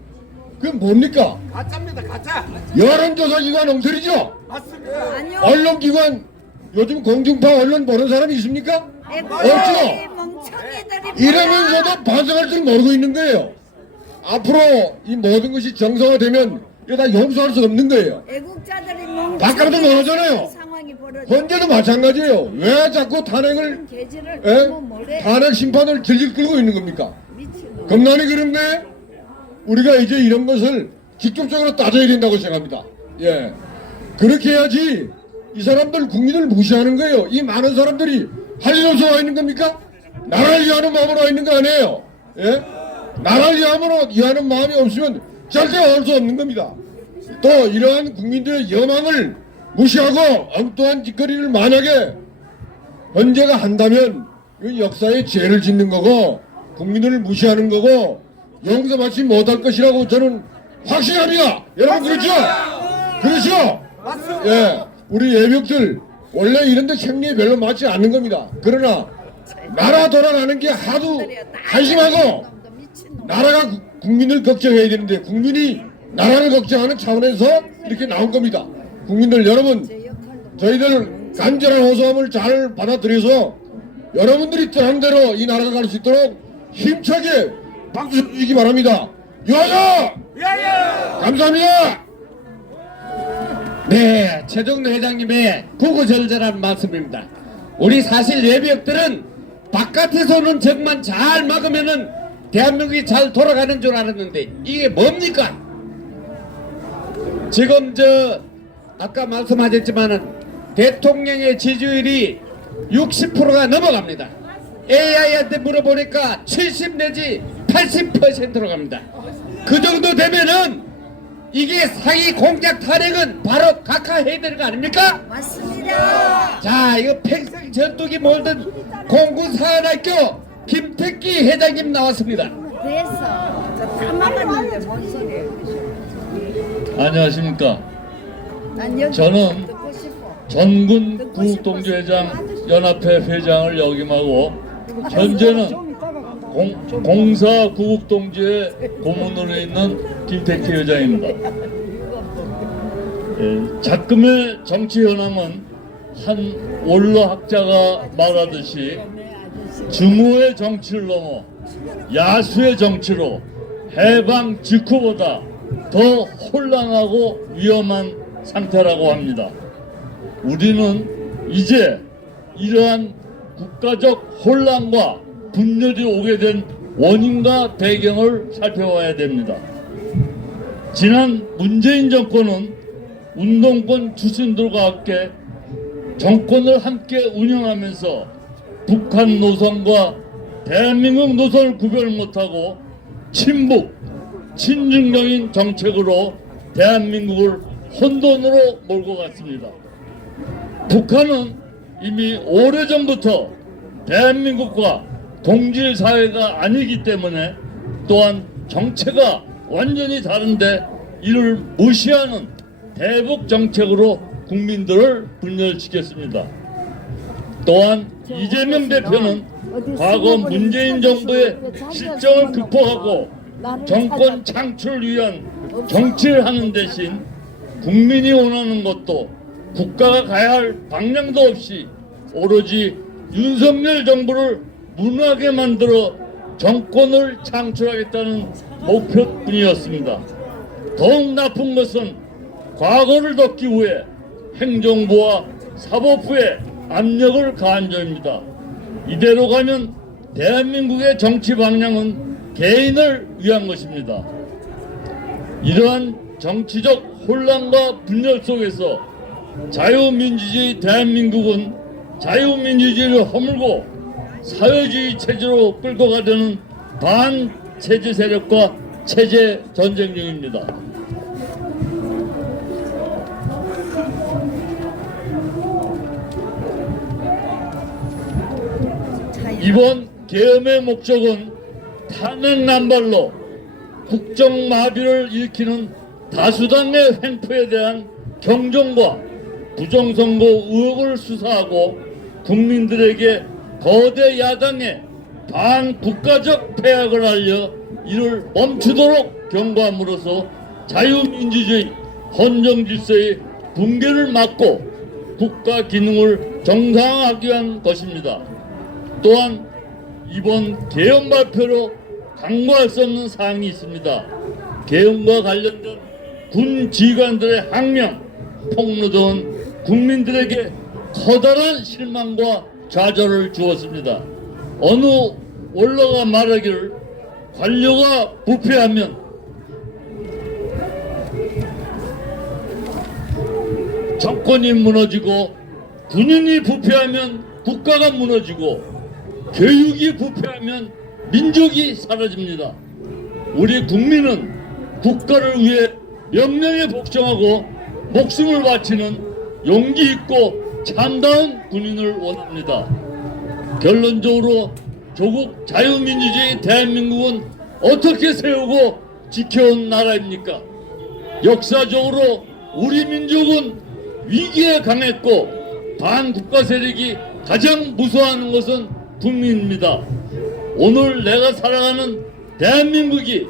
그게 뭡니까? 가짜입니다. 가짜. 여론조사기관 엉터리죠? 맞습니다. 아니요. 언론기관 요즘 공중파 언론 보는 사람이 있습니까? 없죠? 멍청이들이 이러면서도 반성할 줄 모르고 있는 거예요. 앞으로 이 모든 것이 정상화되면 이거 다 용서할 수 없는 거예요. 애국자들이 바깥으로 나오잖아요. 상황이 벌어져. 현재도 마찬가지예요. 왜 자꾸 탄핵을 개지를 너무 모래 탄핵 심판을 질질 끌고 있는 겁니까? 미치고. 겁나니 그런데 우리가 이제 이런 것을 직접적으로 따져야 된다고 생각합니다. 예, 그렇게 해야지. 이 사람들 국민을 무시하는 거예요. 이 많은 사람들이 할 일 없어 와 있는 겁니까? 나라를 위하는 마음으로 와 있는 거 아니에요. 예? 나라를 위하는 마음이 없으면 절대 올 수 없는 겁니다. 또 이러한 국민들의 여망을 무시하고 엉뚱한 짓거리를 만약에 헌재가 한다면 이건 역사에 죄를 짓는 거고 국민을 무시하는 거고 용서받지 못할 것이라고 저는 확신합니다. 여러분 그렇죠? 그렇죠? 예, 우리 예비역들 원래 이런데 생리에 별로 맞지 않는 겁니다. 그러나 나라 돌아가는 게 하도 한심하고 나라가 국민을 걱정해야 되는데 국민이 나라를 걱정하는 차원에서 이렇게 나온 겁니다. 국민들 여러분, 저희들 간절한 호소함을 잘 받아들여서 여러분들이 뜻한 대로 이 나라가 갈 수 있도록 힘차게 박수 주시기 바랍니다. 유하여! 감사합니다. 네, 최종도 회장님의 구구절절한 말씀입니다. 우리 사실 예비역들은 바깥에서는 적만 잘 막으면은 대한민국이 잘 돌아가는 줄 알았는데 이게 뭡니까? 지금 아까 말씀하셨지만은 대통령의 지지율이 60%가 넘어갑니다. AI한테 물어보니까 70 내지 80%로 갑니다. 그 정도 되면은 이게 상위 공작 탄핵은 바로 각하해야 되는 거 아닙니까? 맞습니다. 자, 이거 평생 전투기 몰던 공군사관학교 김택기 회장님 나왔습니다. 그래서 저다 막았는데 뭔 소리예요? 안녕하십니까. 난 여기 저는 듣고 싶어. 전군 구국동지회장 연합회 회장을 역임하고 현재는 공사 구국동지회 고문으로 있는 김택희 회장입니다. 작금의 정치 현황은 한 원로 학자가 말하듯이 증오의 정치를 넘어 야수의 정치로 해방 직후보다 더 혼란하고 위험한 상태라고 합니다. 우리는 이제 이러한 국가적 혼란과 분열이 오게 된 원인과 배경을 살펴봐야 됩니다. 지난 문재인 정권은 운동권 출신들과 함께 정권을 함께 운영하면서 북한 노선과 대한민국 노선을 구별 못하고 친북, 친중적인 정책으로 대한민국을 혼돈으로 몰고 갔습니다. 북한은 이미 오래전부터 대한민국과 동질 사회가 아니기 때문에 또한 정체가 완전히 다른데 이를 무시하는 대북 정책으로 국민들을 분열시켰습니다. 또한 이재명 대표는 과거 문재인 정부의 실정을 극복하고 정권 창출을 위한 정치를 하는 대신 국민이 원하는 것도 국가가 가야 할 방향도 없이 오로지 윤석열 정부를 무능하게 만들어 정권을 창출하겠다는 목표뿐이었습니다. 더욱 나쁜 것은 과거를 덮기 위해 행정부와 사법부에 압력을 가한 점입니다. 이대로 가면 대한민국의 정치 방향은 개인을 위한 것입니다. 이러한 정치적 혼란과 분열 속에서 자유민주주의 대한민국은 자유민주주의를 허물고 사회주의 체제로 끌고 가려는 반체제 세력과 체제 전쟁 중입니다. 이번 계엄의 목적은 탄핵 남발로 국정 마비를 일으키는 다수당의 횡포에 대한 경종과 부정선거 의혹을 수사하고 국민들에게 거대 야당의 반국가적 패악을 알려 이를 멈추도록 경고함으로써 자유민주주의 헌정질서의 붕괴를 막고 국가 기능을 정상화하기 위한 것입니다. 또한 이번 계엄 발표로 강구할 수 없는 사항이 있습니다. 계엄과 관련된 군 지휘관들의 항명, 폭로 등은 국민들에게 커다란 실망과 좌절을 주었습니다. 어느 원로가 말하기를 관료가 부패하면 정권이 무너지고 군인이 부패하면 국가가 무너지고 교육이 부패하면 민족이 사라집니다. 우리 국민은 국가를 위해 명령에 복종하고 목숨을 바치는 용기 있고 참다운 군인을 원합니다. 결론적으로 조국 자유민주주의 대한민국은 어떻게 세우고 지켜온 나라입니까? 역사적으로 우리 민족은 위기에 강했고 반국가 세력이 가장 무서워하는 것은 국민입니다. 오늘 내가 살아가는 대한민국이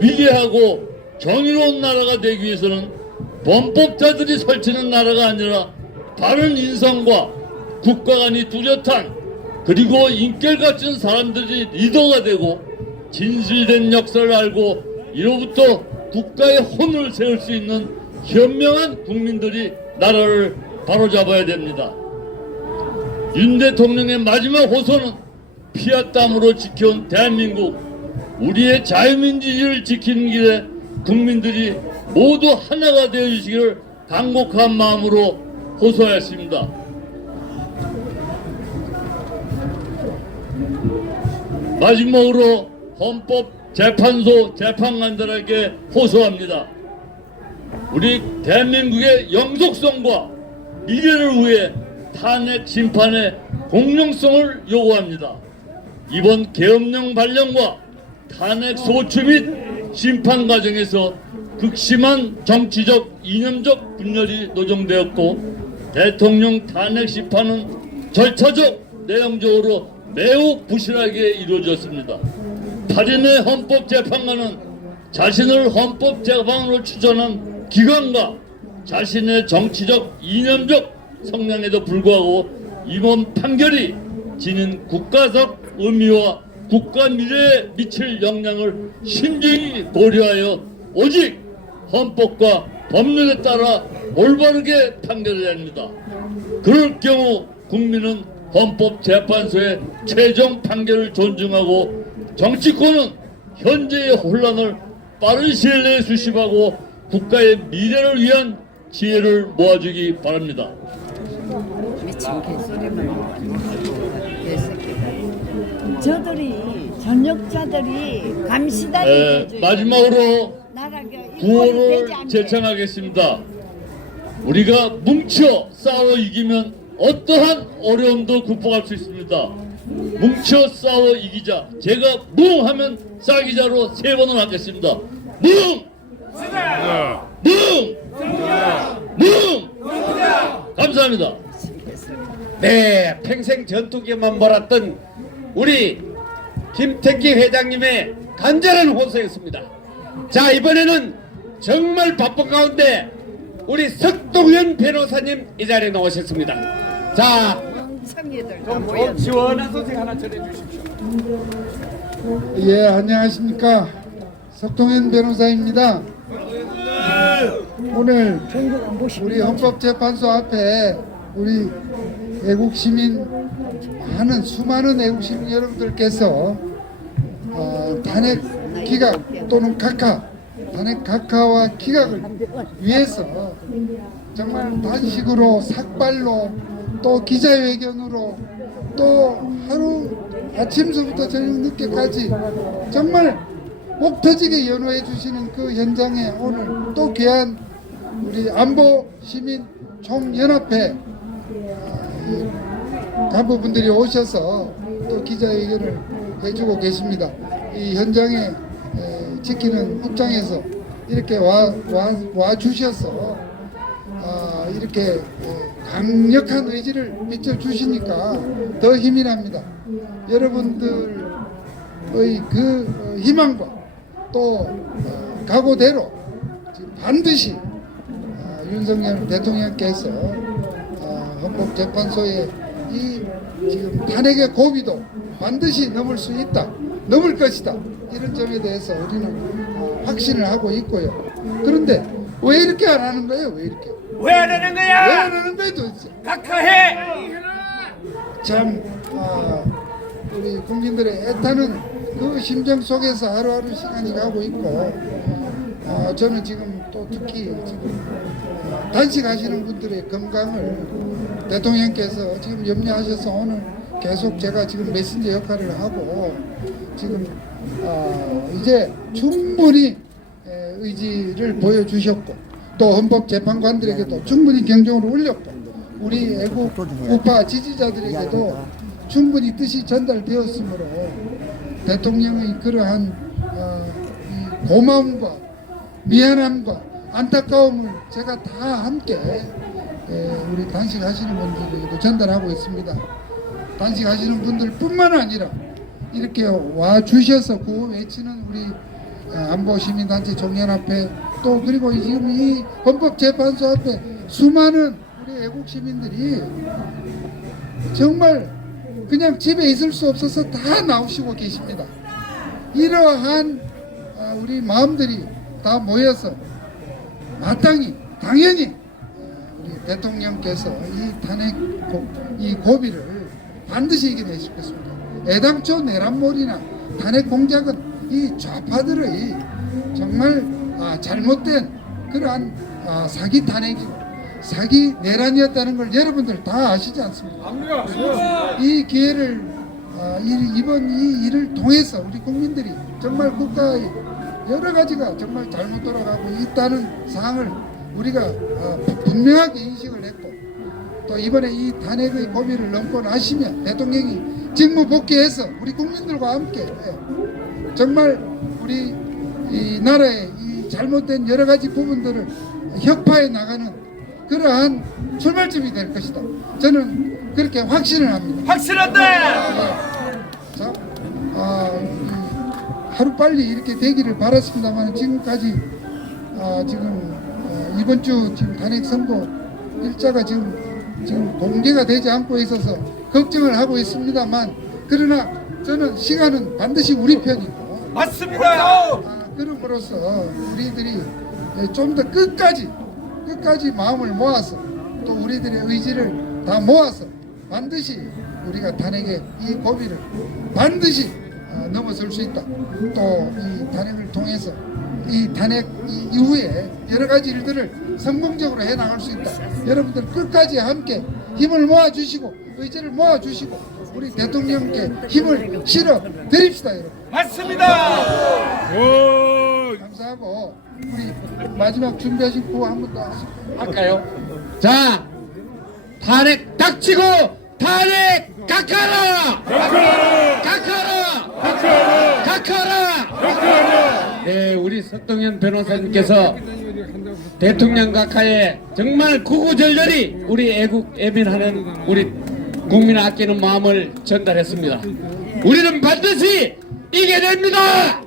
위대하고 정의로운 나라가 되기 위해서는 범법자들이 설치는 나라가 아니라 바른 인성과 국가 간이 뚜렷한 그리고 인격 갖춘 사람들이 리더가 되고 진실된 역사를 알고 이로부터 국가의 혼을 세울 수 있는 현명한 국민들이 나라를 바로잡아야 됩니다. 윤 대통령의 마지막 호소는 피와 땀으로 지켜온 대한민국, 우리의 자유민주주의를 지키는 길에 국민들이 모두 하나가 되어 주시기를 간곡한 마음으로 호소하였습니다. 마지막으로 헌법재판소 재판관들에게 호소합니다. 우리 대한민국의 영속성과 미래를 위해 탄핵 심판의 공정성을 요구합니다. 이번 계엄령 발령과 탄핵 소추 및 심판 과정에서 극심한 정치적 이념적 분열이 노정되었고 대통령 탄핵 심판은 절차적 내용적으로 매우 부실하게 이루어졌습니다. 8인의 헌법재판관은 자신을 헌법재판으로 추천한 기관과 자신의 정치적 이념적 성향에도 불구하고 이번 판결이 지닌 국가적 의미와 국가 미래에 미칠 영향을 신중히 고려하여 오직 헌법과 법률에 따라 올바르게 판결해야 합니다. 그럴 경우 국민은 헌법재판소의 최종 판결을 존중하고 정치권은 현재의 혼란을 빠른 시일 내에 수습하고 국가의 미래를 위한 지혜를 모아주기 바랍니다. 미친 개소리만 저들이 전역자들이 감시다니 마지막으로 구호를 제청하겠습니다. 우리가 뭉쳐 싸워 이기면 어떠한 어려움도 극복할 수 있습니다. 뭉쳐 싸워 이기자. 제가 뭉 하면 싸기자로 3번을 하겠습니다. 뭉! 뭉! 뭉! 감사합니다. 네, 평생 전투기만 몰았던 우리 김택기 회장님의 간절한 호소였습니다. 자, 이번에는 정말 바쁜 가운데 우리 석동현 변호사님 이 자리에 나오셨습니다. 자, 좀 시원한 소식 하나 전해주십시오. 예, 안녕하십니까. 석동현 변호사입니다. 오늘 우리 헌법재판소 앞에 우리 애국시민 수많은 애국시민 여러분들께서 탄핵 기각 또는 탄핵 각하와 기각을 위해서 정말 단식으로 삭발로 또 기자회견으로 또 하루 아침서부터 저녁 늦게까지 정말 목 터지게 연호해 주시는 그 현장에 오늘 또 귀한 우리 안보 시민 총연합회 간부분들이 오셔서 또 기자회견을 해주고 계십니다. 이 현장에 지키는 입장에서 이렇게 와 주셔서 이렇게 강력한 의지를 비춰주시니까 더 힘이 납니다. 여러분들의 그 희망과 또 각오대로 반드시 윤석열 대통령께서 헌법재판소의 이 지금 탄핵의 고비도 반드시 넘을 수 있다, 넘을 것이다, 이런 점에 대해서 우리는 확신을 하고 있고요. 그런데 왜 이렇게 안 하는 거예요? 왜 이렇게? 왜 안 하는 거야? 왜 안 하는 거예요 도대체? 각하해. 참 우리 국민들의 애타는 그 심정 속에서 하루하루 시간이 가고 있고 저는 지금 또 특히 지금 단식하시는 분들의 건강을 대통령께서 지금 염려하셔서 오늘 계속 제가 지금 메신저 역할을 하고 지금 이제 충분히 의지를 보여주셨고 또 헌법재판관들에게도 충분히 경종을 울렸고 우리 애국 우파 지지자들에게도 충분히 뜻이 전달되었으므로 대통령의 그러한 이 고마움과 미안함과 안타까움을 제가 다 함께 우리 단식하시는 분들에게도 전달하고 있습니다. 단식하시는 분들뿐만 아니라 이렇게 와 주셔서 구호 외치는 우리 안보시민단체 종연앞에 또 그리고 지금 이 헌법재판소 앞에 수많은 우리 애국시민들이 정말 그냥 집에 있을 수 없어서 다 나오시고 계십니다. 이러한 우리 마음들이 다 모여서 마땅히 당연히 우리 대통령께서 이 탄핵 이 고비를 반드시 이겨내실 것입니다. 애당초 내란몰이나 탄핵 공작은 이 좌파들의 정말 잘못된 그러한 사기 탄핵이고 사기 내란이었다는 걸 여러분들 다 아시지 않습니까? 이 기회를 이번 이 일을 통해서 우리 국민들이 정말 국가의 여러 가지가 정말 잘못 돌아가고 있다는 사항을 우리가 분명하게 인식을 했고 또 이번에 이 탄핵의 고비를 넘고 나시면 대통령이 직무 복귀해서 우리 국민들과 함께 정말 우리 이 나라의 이 잘못된 여러 가지 부분들을 혁파해 나가는 그러한 출발점이 될 것이다. 저는 그렇게 확신을 합니다. 확실한다. 자, 하루 빨리 이렇게 되기를 바랐습니다만 지금까지 지금 이번 주 지금 탄핵 선고 일자가 지금 공개가 되지 않고 있어서 걱정을 하고 있습니다만 그러나 저는 시간은 반드시 우리 편이고 맞습니다. 그럼으로써 우리들이 좀 더 끝까지 마음을 모아서 또 우리들의 의지를 다 모아서 반드시 우리가 탄핵의 이 고비를 반드시 넘어설 수 있다. 또 이 탄핵을 통해서 이 탄핵 이후에 여러 가지 일들을 성공적으로 해나갈 수 있다. 여러분들 끝까지 함께 힘을 모아주시고 의지를 모아주시고 우리 대통령께 힘을 실어 드립시다. 여러분. 맞습니다. 감사하고 우리 마지막 준비하신 구호 한 번 더 할까요? 자, 탄핵 닥치고 탄핵 깎아라! 깎아라! 네, 우리 석동현 변호사님께서 대통령 각하에 정말 구구절절히 우리 애국 애민하는 우리 국민을 아끼는 마음을 전달했습니다. 우리는 반드시 이겨냅니다.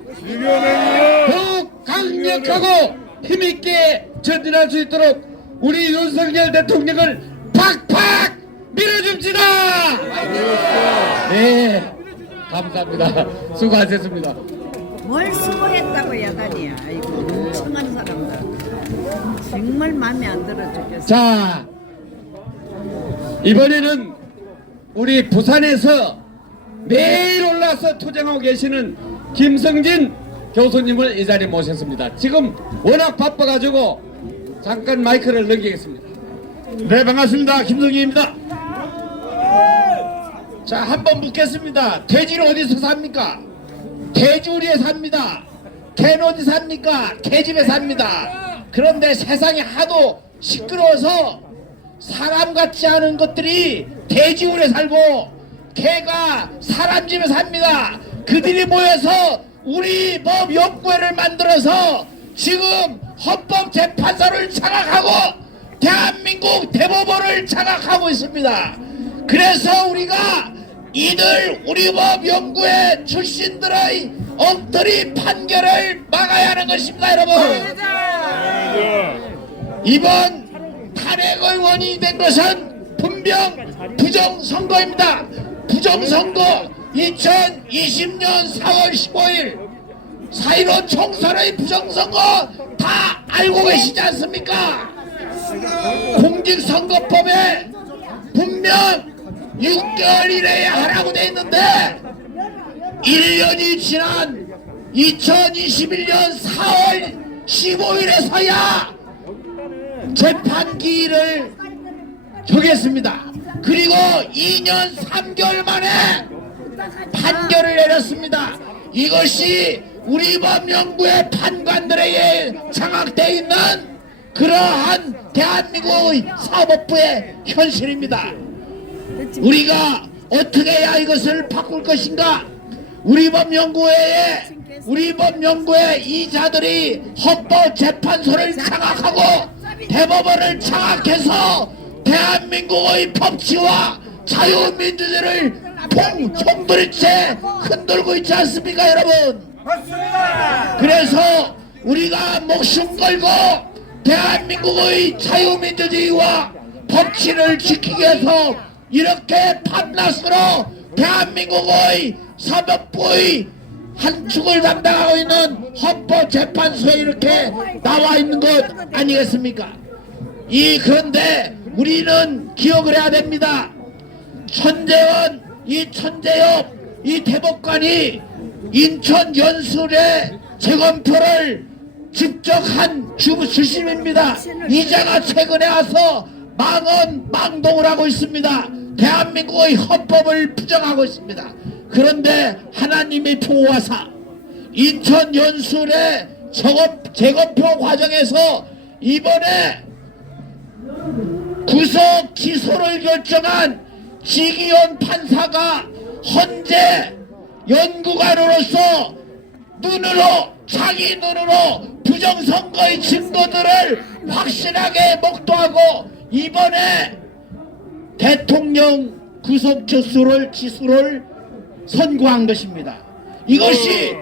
더욱 강력하고 힘있게 전진할 수 있도록 우리 윤석열 대통령을 팍팍 밀어줍시다. 네, 감사합니다. 수고하셨습니다. 뭘 수고했다고 야단이야. 아이고 멍청한 사람들. 정말 마음에 안 들어 죽겠어. 자, 이번에는 우리 부산에서 매일 올라서 투쟁하고 계시는 김성진 교수님을 이 자리에 모셨습니다. 지금 워낙 바빠가지고 잠깐 마이크를 넘기겠습니다. 네, 반갑습니다. 김성진입니다. 자, 한번 묻겠습니다. 돼지는 어디서 삽니까? 돼지우리에 삽니다. 개는 어디 삽니까? 개집에 삽니다. 그런데 세상이 하도 시끄러워서 사람 같지 않은 것들이 돼지우리에 살고 개가 사람 집에 삽니다. 그들이 모여서 우리 법 연구회를 만들어서 지금 헌법재판소를 장악하고 대한민국 대법원을 장악하고 있습니다. 그래서 우리가 이들 우리 법 연구회 출신들의 엉터리 판결을 막아야 하는 것입니다. 여러분, 이번 탄핵 의원이 된 것은 분명 부정선거입니다. 부정선거 2020년 4월 15일 4.15 총선의 부정선거 다 알고 계시지 않습니까? 공직선거법에 분명 6개월 이내에 하라고 돼 있는데 1년이 지난 2021년 4월 15일에서야 재판기일을 정했습니다. 그리고 2년 3개월 만에 판결을 내렸습니다. 이것이 우리 법령부의 판관들에게 장악되어 있는 그러한 대한민국의 사법부의 현실입니다. 우리가 어떻게 해야 이것을 바꿀 것인가? 우리 법령부에 이 자들이 헌법재판소를 장악하고 대법원을 장악해서 대한민국의 법치와 자유민주주의를 총들채 흔들고 있지 않습니까, 여러분? 그래서 우리가 목숨 걸고 대한민국의 자유민주주의와 법치를 지키기 위해서 이렇게 밤낮으로 대한민국의 사법부의 한 축을 담당하고 있는 헌법재판소에 이렇게 나와 있는 것 아니겠습니까? 그런데 우리는 기억을 해야 됩니다. 천재원, 이 천재엽, 이 대법관이 인천 연수의 재검표를 직접 한 주심입니다. 이자가 최근에 와서 망동을 하고 있습니다. 대한민국의 헌법을 부정하고 있습니다. 그런데 하나님의 보호하사 인천 연수의 재검표 과정에서 이번에 구속 기소를 결정한 지기현 판사가 헌재 연구관으로서 자기 눈으로 부정선거의 증거들을 확실하게 목도하고 이번에 대통령 구속 기소를 선고한 것입니다. 이것이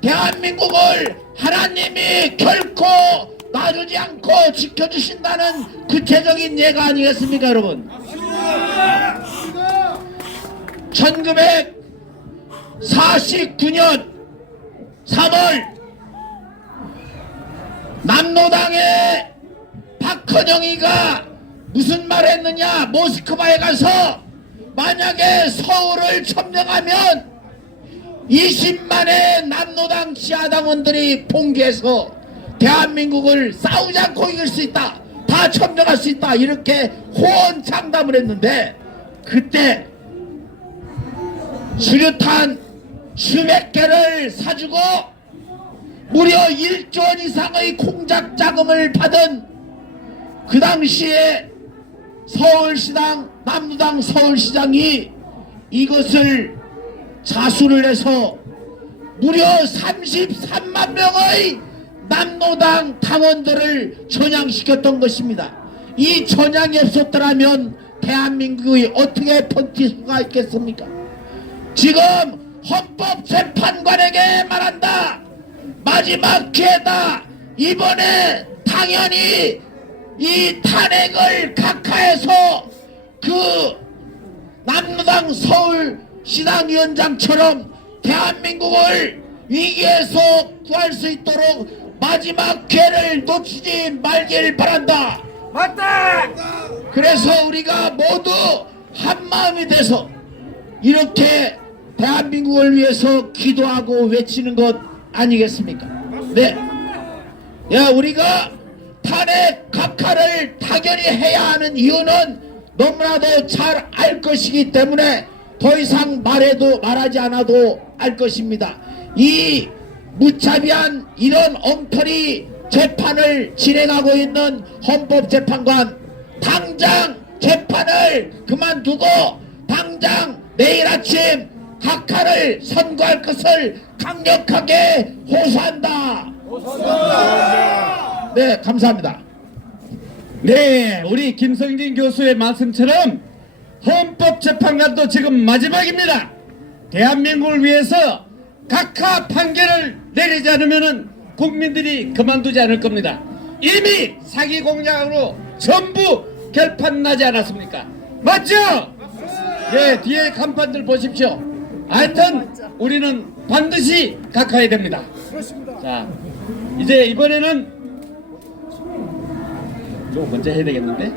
대한민국을 하나님이 결코 놔주지 않고 지켜주신다는 구체적인 예가 아니겠습니까, 여러분? 1949년 3월 남노당의 박헌영이가 무슨 말을 했느냐? 모스크바에 가서 만약에 서울을 점령하면 20만의 남노당 지하당원들이 봉기해서 대한민국을 싸우지 않고 이길 수 있다, 다 점령할 수 있다, 이렇게 호언장담을 했는데 그때 수류탄 수백 개를 사주고 무려 1조 원 이상의 공작 자금을 받은 그 당시에 서울시당 남노당 서울시장이 이것을 자수를 해서 무려 33만 명의 남노당 당원들을 전향시켰던 것입니다. 이 전향이 없었더라면 대한민국이 어떻게 버틸 수가 있겠습니까? 지금 헌법재판관에게 말한다. 마지막 기회다. 이번에 당연히 이 탄핵을 각하해서 그 남노당 서울시당 위원장처럼 대한민국을 위기에서 구할 수 있도록 마지막 기회를 놓치지 말길 바란다. 맞다. 그래서 우리가 모두 한마음이 돼서 이렇게 대한민국을 위해서 기도하고 외치는 것 아니겠습니까? 네. 우리가 탄핵 각하를 당연히 해야 하는 이유는 너무나도 잘 알 것이기 때문에 더 이상 말하지 않아도 알 것입니다. 이 무차비한 이런 엉터리 재판을 진행하고 있는 헌법재판관, 당장 재판을 그만두고 당장 내일 아침 각하를 선고할 것을 강력하게 호소한다. 네, 감사합니다. 네, 우리 김성진 교수의 말씀처럼 헌법재판관도 지금 마지막입니다. 대한민국을 위해서 각하 판결을 내리지 않으면 국민들이 그만두지 않을 겁니다. 이미 사기 공작으로 전부 결판 나지 않았습니까? 맞죠? 네, 뒤에 간판들 보십시오. 하여튼 우리는 반드시 각하해야 됩니다. 자, 이제 이번에는 좀 먼저 해야 되겠는데?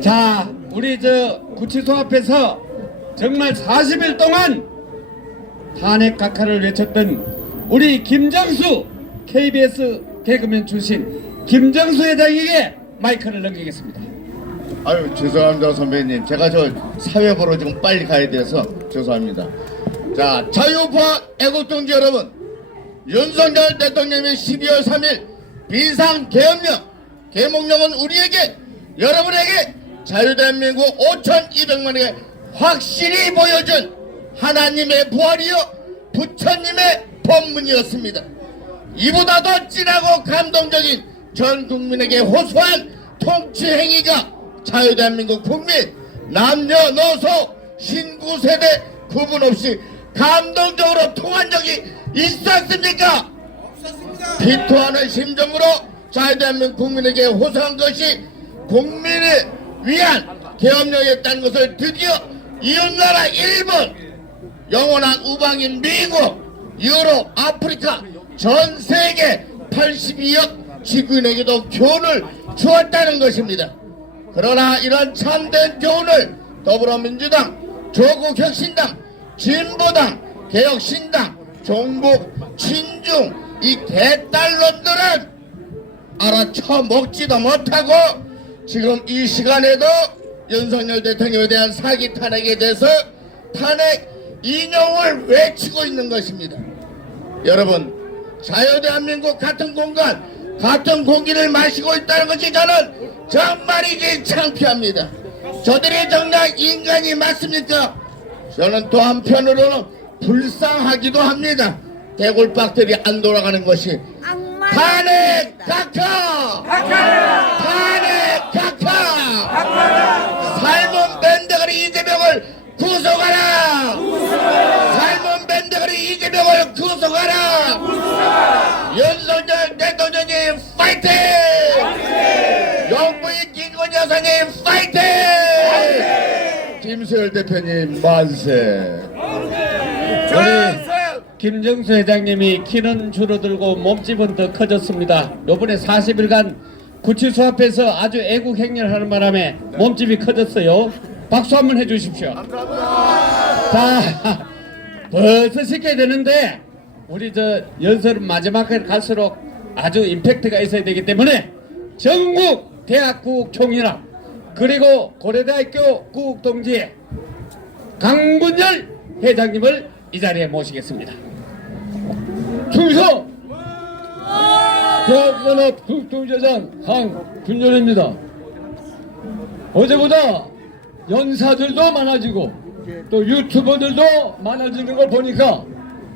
자, 우리 구치소 앞에서 정말 40일 동안 탄핵 각하를 외쳤던 우리 김정수 KBS 개그맨 출신 김정수 회장에게 마이크를 넘기겠습니다. 아유 죄송합니다 선배님. 제가 저 사회 보러 지금 빨리 가야 돼서 죄송합니다. 자 자유파 애국동지 여러분, 윤석열 대통령의 12월 3일 비상계엄령 계몽령은 우리에게 여러분에게 자유대한민국 5,200만에게 확실히 보여준 하나님의 부활이요 부처님의 법문이었습니다. 이보다 더 진하고 감동적인 전 국민에게 호소한 통치 행위가 자유대한민국 국민 남녀노소 신구세대 구분 없이 감동적으로 통한 적이 있었습니까? 비토하는 심정으로 자유대한민국 국민에게 호소한 것이 국민을 위한 계엄령이었다는 것을 드디어 이웃나라 일본, 영원한 우방인 미국, 유럽, 아프리카 전 세계 82억 지구인에게도 교훈을 주었다는 것입니다. 그러나 이런 참된 교훈을 더불어민주당, 조국혁신당, 진보당, 개혁신당, 종북, 친중 이 개딸놈들은 알아쳐먹지도 못하고 지금 이 시간에도 윤석열 대통령에 대한 사기 탄핵에 대해서 탄핵 인용을 외치고 있는 것입니다. 여러분, 자유대한민국 같은 공간, 같은 공기를 마시고 있다는 것이 저는 정말이지 창피합니다. 저들이 정작 인간이 맞습니까? 저는 또 한편으로는 불쌍하기도 합니다. 대골박들이 안 돌아가는 것이 탄핵 각하! 탄핵 각하! 삶은 밴드거리 이재명을 구속하라! 삶은 밴드거리 이재명을 구속하라! 윤석열 대통령님 파이팅! 영부인 김건희 여사님 파이팅! 김수열 대표님 만세! 우리 김정수 회장님이 키는 줄어들고 몸집은 더 커졌습니다. 요번에 40일간 구치소 앞에서 아주 애국 행렬을 하는 바람에 몸집이 커졌어요. 박수 한번 해주십시오. 자, 벌써 시켜야 되는데 우리 저 연설 마지막에 갈수록 아주 임팩트가 있어야 되기 때문에 전국 대학국 총연합 그리고 고려대학교 구국동지 강분열 회장님을 이 자리에 모시겠습니다. 충성! 대학연합 국동재장 강분열입니다. 어제보다 연사들도 많아지고 또 유튜버들도 많아지는 걸 보니까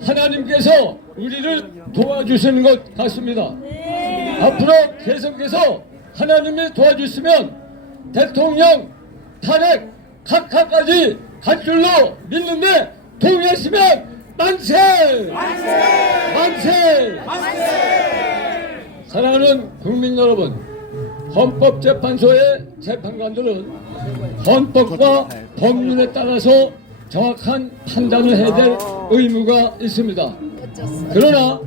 하나님께서 우리를 도와주시는 것 같습니다. 앞으로 계속해서 하나님이 도와주시면 대통령 탄핵 각하까지 갈 줄로 믿는데 동의하시면 만세! 만세! 사랑하는 국민 여러분, 헌법재판소의 재판관들은 헌법과 법률에 따라서 정확한 판단을 해야 될 의무가 있습니다. 그러나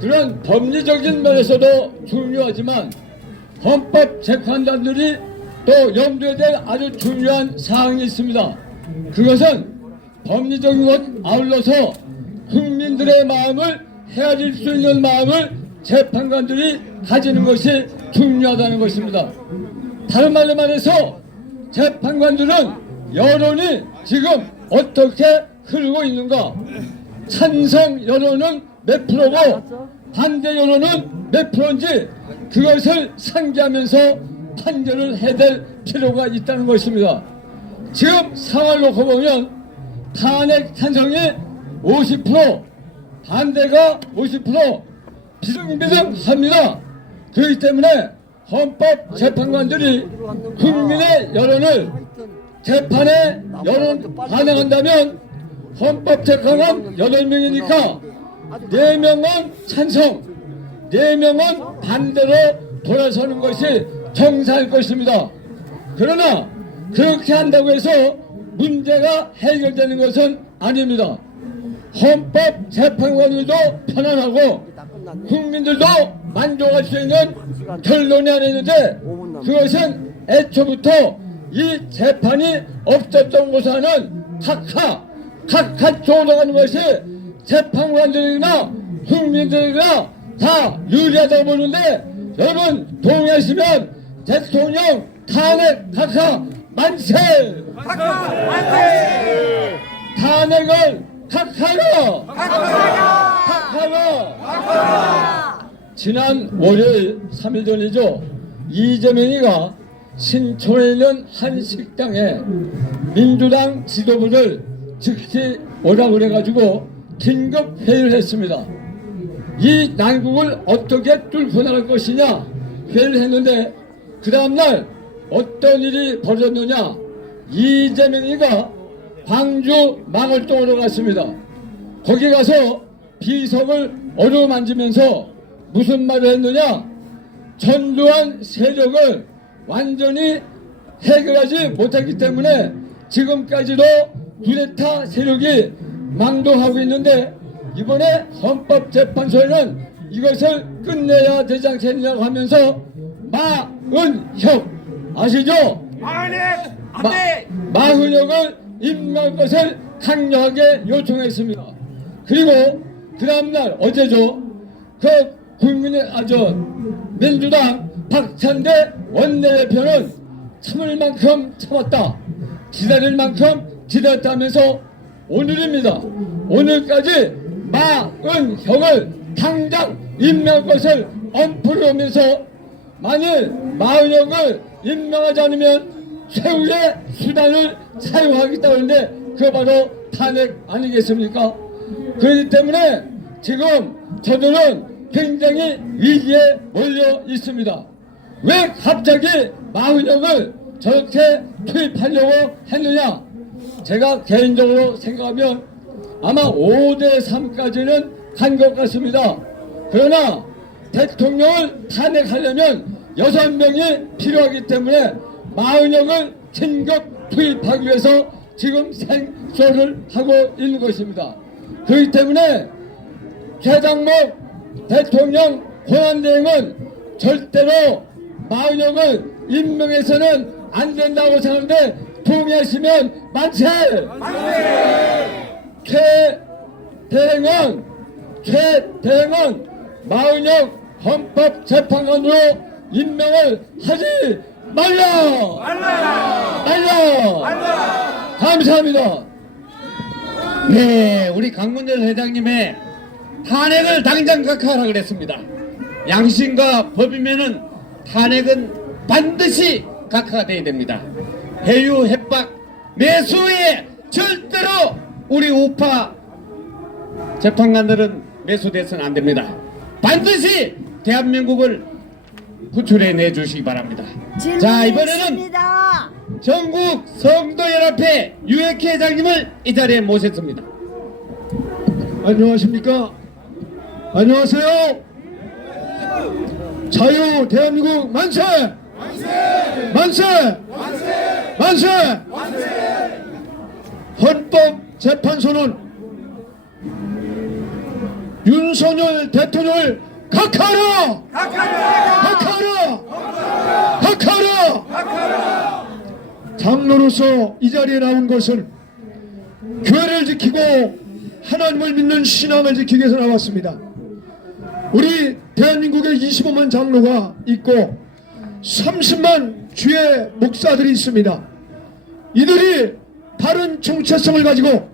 그런 법리적인 면에서도 중요하지만 헌법재판관들이 또 염두에 될 아주 중요한 사항이 있습니다. 그것은 법리적인 것 아울러서 국민들의 마음을 헤아릴 수 있는 마음을 재판관들이 가지는 것이 중요하다는 것입니다. 다른 말로 말해서 재판관들은 여론이 지금 어떻게 흐르고 있는가, 찬성 여론은 몇 프로고 반대 여론은 몇 프로인지 그것을 상기하면서 판결을 해야 될 필요가 있다는 것입니다. 지금 상황을 놓고 보면 탄핵 찬성이 50%, 반대가 50%, 비등비등합니다. 그렇기 때문에 헌법재판관들이 국민의 여론을 재판에 여론 반영한다면 헌법재판관 8명이니까 4명은 찬성, 4명은 반대로 돌아서는 것이 정상일 것입니다. 그러나 그렇게 한다고 해서 문제가 해결되는 것은 아닙니다. 헌법재판관들도 편안하고 국민들도 만족할 수 있는 결론이 아니었는데 그것은 애초부터 이 재판이 없었던 곳에는 각하 조정하는 것이 재판관들이나 국민들이나 다 유리하다고 보는데 여러분 동의하시면 대통령 탄핵 각하 만세! 탄핵을 각하로! 각하로! 지난 월요일 3일 전이죠. 이재명이가 신촌에 있는 한 식당에 민주당 지도부를 즉시 오라고 그래가지고 긴급 회의를 했습니다. 이 난국을 어떻게 뚫고 나갈 것이냐 회의를 했는데 그 다음날 어떤 일이 벌어졌느냐, 이재명이가 광주 망월동으로 갔습니다. 거기 가서 비석을 어루만지면서 무슨 말을 했느냐, 전두환 세력을 완전히 해결하지 못했기 때문에 지금까지도 쿠데타 세력이 망동하고 있는데 이번에 헌법재판소에는 이것을 끝내야 되지 않겠냐고 하면서 마은혁 아시죠? 마은혁을 임명할 것을 강력하게 요청했습니다. 그리고 그 다음날 어제죠. 그 민주당 박찬대 원내대표는 참을 만큼 참았다, 기다릴 만큼 기다렸다면서 오늘입니다. 오늘까지 마은혁을 당장 임명할 것을 엄포를 하면서 만일 마은혁을 임명하지 않으면 최후의 수단을 사용하겠다고 하는데 그거 바로 탄핵 아니겠습니까? 그렇기 때문에 지금 저들은 굉장히 위기에 몰려 있습니다. 왜 갑자기 마은혁을 저렇게 투입하려고 했느냐? 제가 개인적으로 생각하면 아마 5대3까지는 간 것 같습니다. 그러나 대통령을 탄핵하려면 6명이 필요하기 때문에 마은혁을 긴급 투입하기 위해서 지금 생쇼를 하고 있는 것입니다. 그렇기 때문에 최장목 대통령 권한대행은 절대로 마은혁을 임명해서는 안 된다고 생각하는데 동의하시면 만세! 최대행은 마은혁 헌법재판관으로 임명을 하지 말라! 감사합니다. 네, 우리 강문열 회장님의 탄핵을 당장 각하하라 그랬습니다. 양심과 법이면은 탄핵은 반드시 각하가 돼야 됩니다. 해유, 협박, 매수에 절대로 우리 우파 재판관들은 매수돼서는 안 됩니다. 반드시 대한민국을 구출해 내주시기 바랍니다. 자, 이번에는 전국 성도연합회 유혁희 회장님을 이 자리에 모셨습니다. 안녕하십니까? 안녕하세요. 자유 대한민국 만세! 만세! 헌법재판소는 윤석열 대통령을 각하라! 장로로서 이 자리에 나온 것은 교회를 지키고 하나님을 믿는 신앙을 지키기 위해서 나왔습니다. 우리 대한민국에 25만 장로가 있고 30만 주의 목사들이 있습니다. 이들이 바른 정체성을 가지고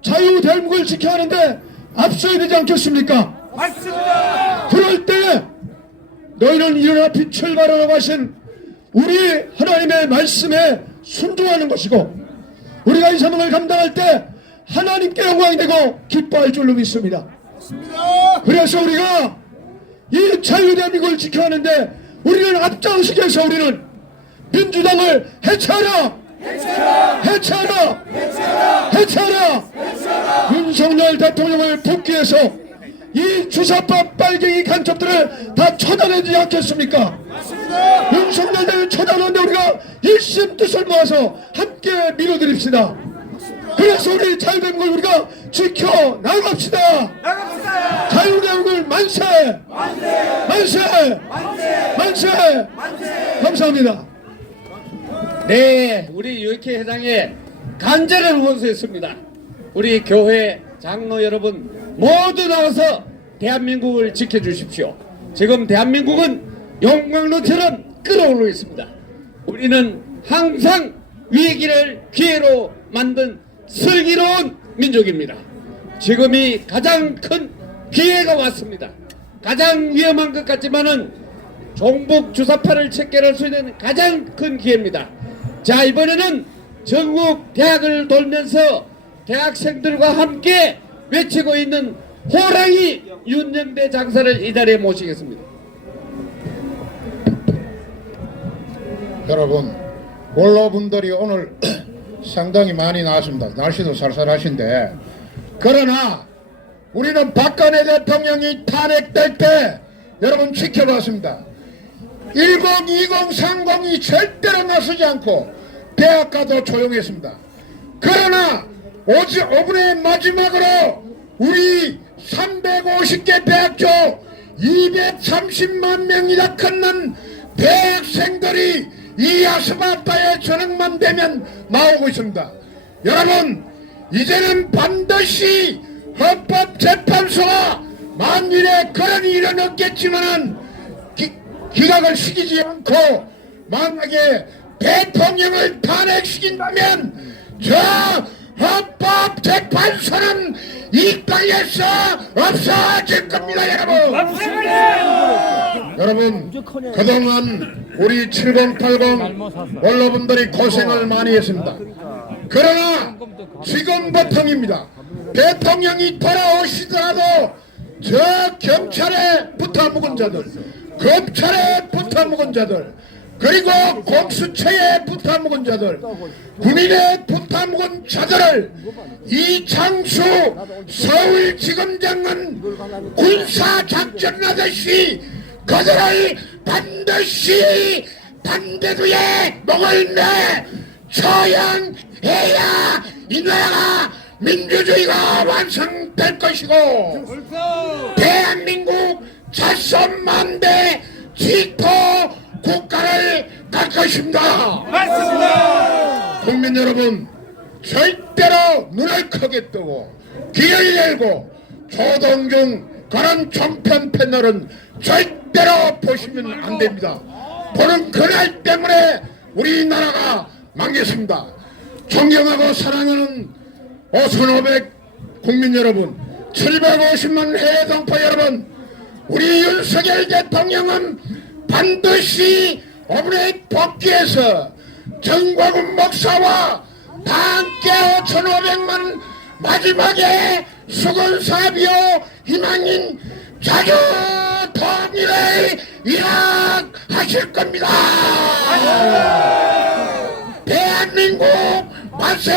자유 대한민국을 지켜야 하는데 앞서야 되지 않겠습니까? 맞습니다. 그럴 때 너희는 일어나 빛을 발하라고 하신 우리 하나님의 말씀에 순종하는 것이고 우리가 이 사명을 감당할 때 하나님께 영광이 되고 기뻐할 줄로 믿습니다. 그래서 우리가 이 자유 대한민국을 지켜야 하는데 우리는 앞장서기 위해서 우리는 민주당을 해체하라! 윤석열 대통령을 복귀해서 이 주사법 빨갱이 간첩들을 다 처단하지 않겠습니까? 윤석열 대통령을 처단하는데 우리가 일심 뜻을 모아서 함께 밀어드립시다. 그래서 우리 자유대한민국을 우리가 지켜 나갑시다. 자유대한민국을 만세! 감사합니다. 네, 우리 유혁희 회장의 간절한 원수였습니다. 우리 교회 장로 여러분 모두 나와서 대한민국을 지켜주십시오. 지금 대한민국은 용광로처럼 끓어오르고 있습니다. 우리는 항상 위기를 기회로 만든 슬기로운 민족입니다. 지금이 가장 큰 기회가 왔습니다. 가장 위험한 것 같지만은 종북 주사파를 척결할 수 있는 가장 큰 기회입니다. 자, 이번에는 전국 대학을 돌면서 대학생들과 함께 외치고 있는 호랑이 윤영대 장사를 이 자리에 모시겠습니다. 여러분, 원로분들이 오늘 상당히 많이 나왔습니다. 날씨도 쌀쌀하신데, 그러나 우리는 박근혜 대통령이 탄핵될 때 여러분 지켜봤습니다. 10, 20, 30이 절대로 나서지 않고 대학가도 조용했습니다. 그러나 오직 5분의 마지막으로 우리 350개 대학교 230만 명이나 걷는 대학생들이 이 아스팔트에 저녁만 되면 나오고 있습니다. 여러분, 이제는 반드시 헌법재판소가 만일에 그런 일은 없겠지만은 기각을 시키지 않고 만약에 대통령을 탄핵시킨다면 저 헌법재판소는 이 땅에서 없어질 겁니다. 여러분, 그동안 우리 7080 원로분들이 고생을 많이 했습니다. 그러나 지금부터입니다. 대통령이 돌아오시더라도 저 경찰에 붙어묵은 자들, 검찰에 붙어묵은 자들, 그리고 공수처에 붙어묵은 자들, 군인에 붙어묵은 자들을 이창수 서울지검장은 군사작전하듯이 그들을 반드시 반대두에 목을 내 처형해야 이 나라가 민주주의가 완성될 것이고 대한민국 자손만대 지토 국가를 갈 것입니다. 맞습니다. 국민 여러분, 절대로 눈을 크게 뜨고 귀를 열고 조동중 그런 종편 패널은 절대로 보시면 안 됩니다. 보는 그날 때문에 우리나라가 망했습니다. 존경하고 사랑하는 5,500 국민 여러분, 750만 해외 동포 여러분, 우리 윤석열 대통령은 반드시 오늘의 복귀해서 정광훈 목사와 다 함께 5,500만 마지막에 수건사비오 희망인 자주 통일을 이락하실 겁니다. 대한민국 만세!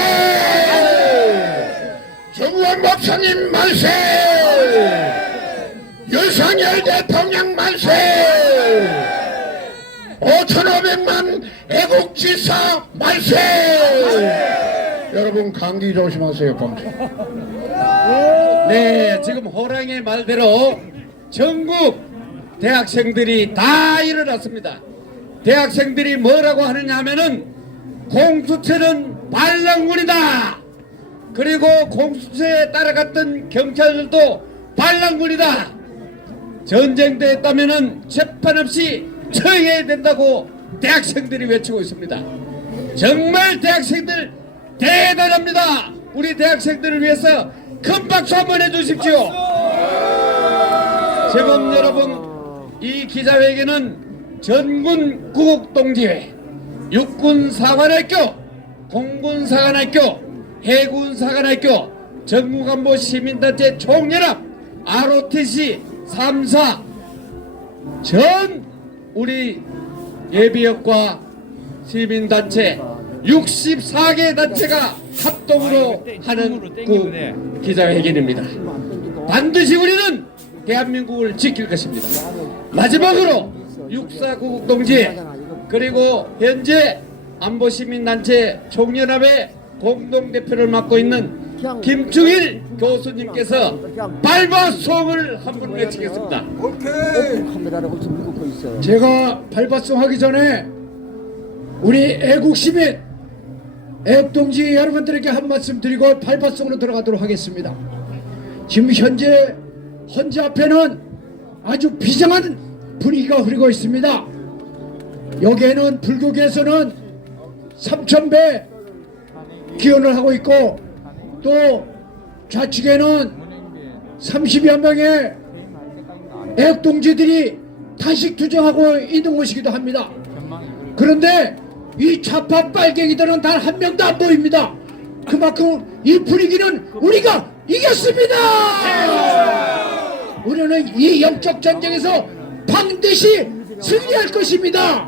정광훈 목사님 만세! 윤석열 대통령 만세! 5,500만 애국지사 만세! 여러분 감기 조심하세요. 감기. 네, 지금 호랑이의 말대로 전국 대학생들이 다 일어났습니다. 대학생들이 뭐라고 하느냐 하면은 공수처는 반란군이다. 그리고 공수처에 따라갔던 경찰들도 반란군이다. 전쟁도 했다면은 재판 없이 처형해야 된다고 대학생들이 외치고 있습니다. 정말 대학생들 대단합니다. 우리 대학생들을 위해서 큰 박수 한번 해주십시오. 지금 여러분, 이 기자회견은 전군 구국동지회, 육군사관학교, 공군사관학교, 해군사관학교, 전국안보 시민단체 총연합, ROTC 3사 전 우리 예비역과 시민단체 64개 단체가 합동으로 하는 그 기자회견입니다. 반드시 우리는 대한민국을 지킬 것입니다. 마지막으로 육사구국동지 그리고 현재 안보시민단체 총연합의 공동대표를 맡고 있는 김충일 교수님께서 발바송을 한번 외치겠습니다. 제가 발바송 하기 전에 우리 애국시민 애국동지 여러분들에게 한 말씀 드리고 발바송으로 들어가도록 하겠습니다. 지금 현재 헌재 앞에는 아주 비장한 분위기가 흐르고 있습니다. 여기에는 불교계에서는 3,000배 기원을 하고 있고 또 좌측에는 30여 명의 애국동지들이 단식 투쟁하고 있는 곳이기도 합니다. 그런데 이 좌파 빨갱이들은 단 한 명도 안 보입니다. 그만큼 이 분위기는 우리가 이겼습니다. 우리는 이 영적 전쟁에서 반드시 승리할 것입니다.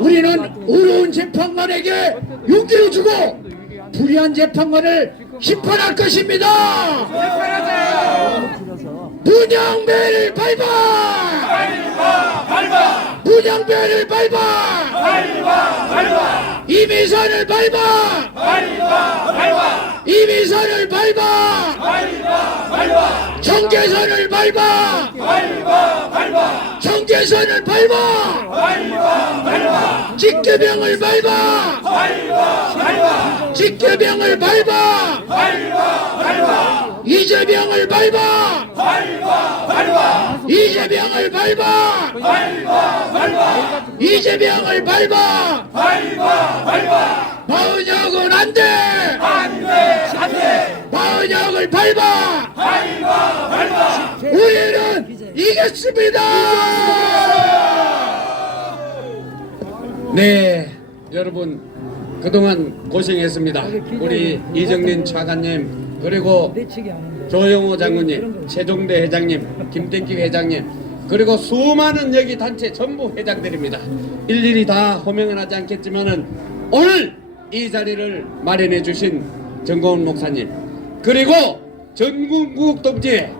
우리는 어려운 재판관에게 용기를 주고 불의한 재판관을 심판할 것입니다. 문양배를 밟아! 문양배를 밟아! 이미선을 밟아! 이미선을 밟아! 청계선을 밟아! 청계선을 밟아! 직계병을 밟아! 직계병을 밟아! 이재명을 밟아! 이재명을 밟아! 이재명을 밟아! 마은혁은 안 돼! 마은혁을 밟아! 우리는 이겼습니다! 네, 여러분 그동안 고생했습니다. 우리 이정린 차관님 그리고 조영호 장군님, 최종대 회장님, 김택기 회장님 그리고 수많은 여기 단체 전부 회장들입니다. 일일이 다 호명은 하지 않겠지만은 오늘 이 자리를 마련해 주신 정고은 목사님 그리고 전국동지회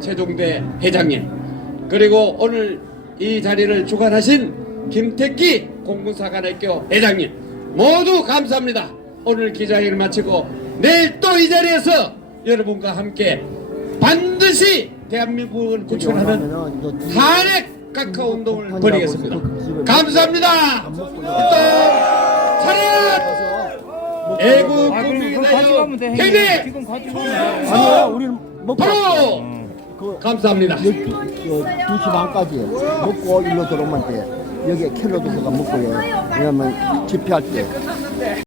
최종대 회장님 그리고 오늘 이 자리를 주관하신 김택기 공군사관학교 회장님 모두 감사합니다. 오늘 기자회견을 마치고 내일 또 이 자리에서 여러분과 함께 반드시 대한민국을 구출하는 탄핵 각하 운동을 벌이겠습니다. 감사합니다. 차렷! 애국 국민이다요. 행위! 바로! 감사합니다. 2시 반까지 먹고 일로 들어오면 돼. 여기 캘러도 그가 먹고요. 왜냐면 집회할 때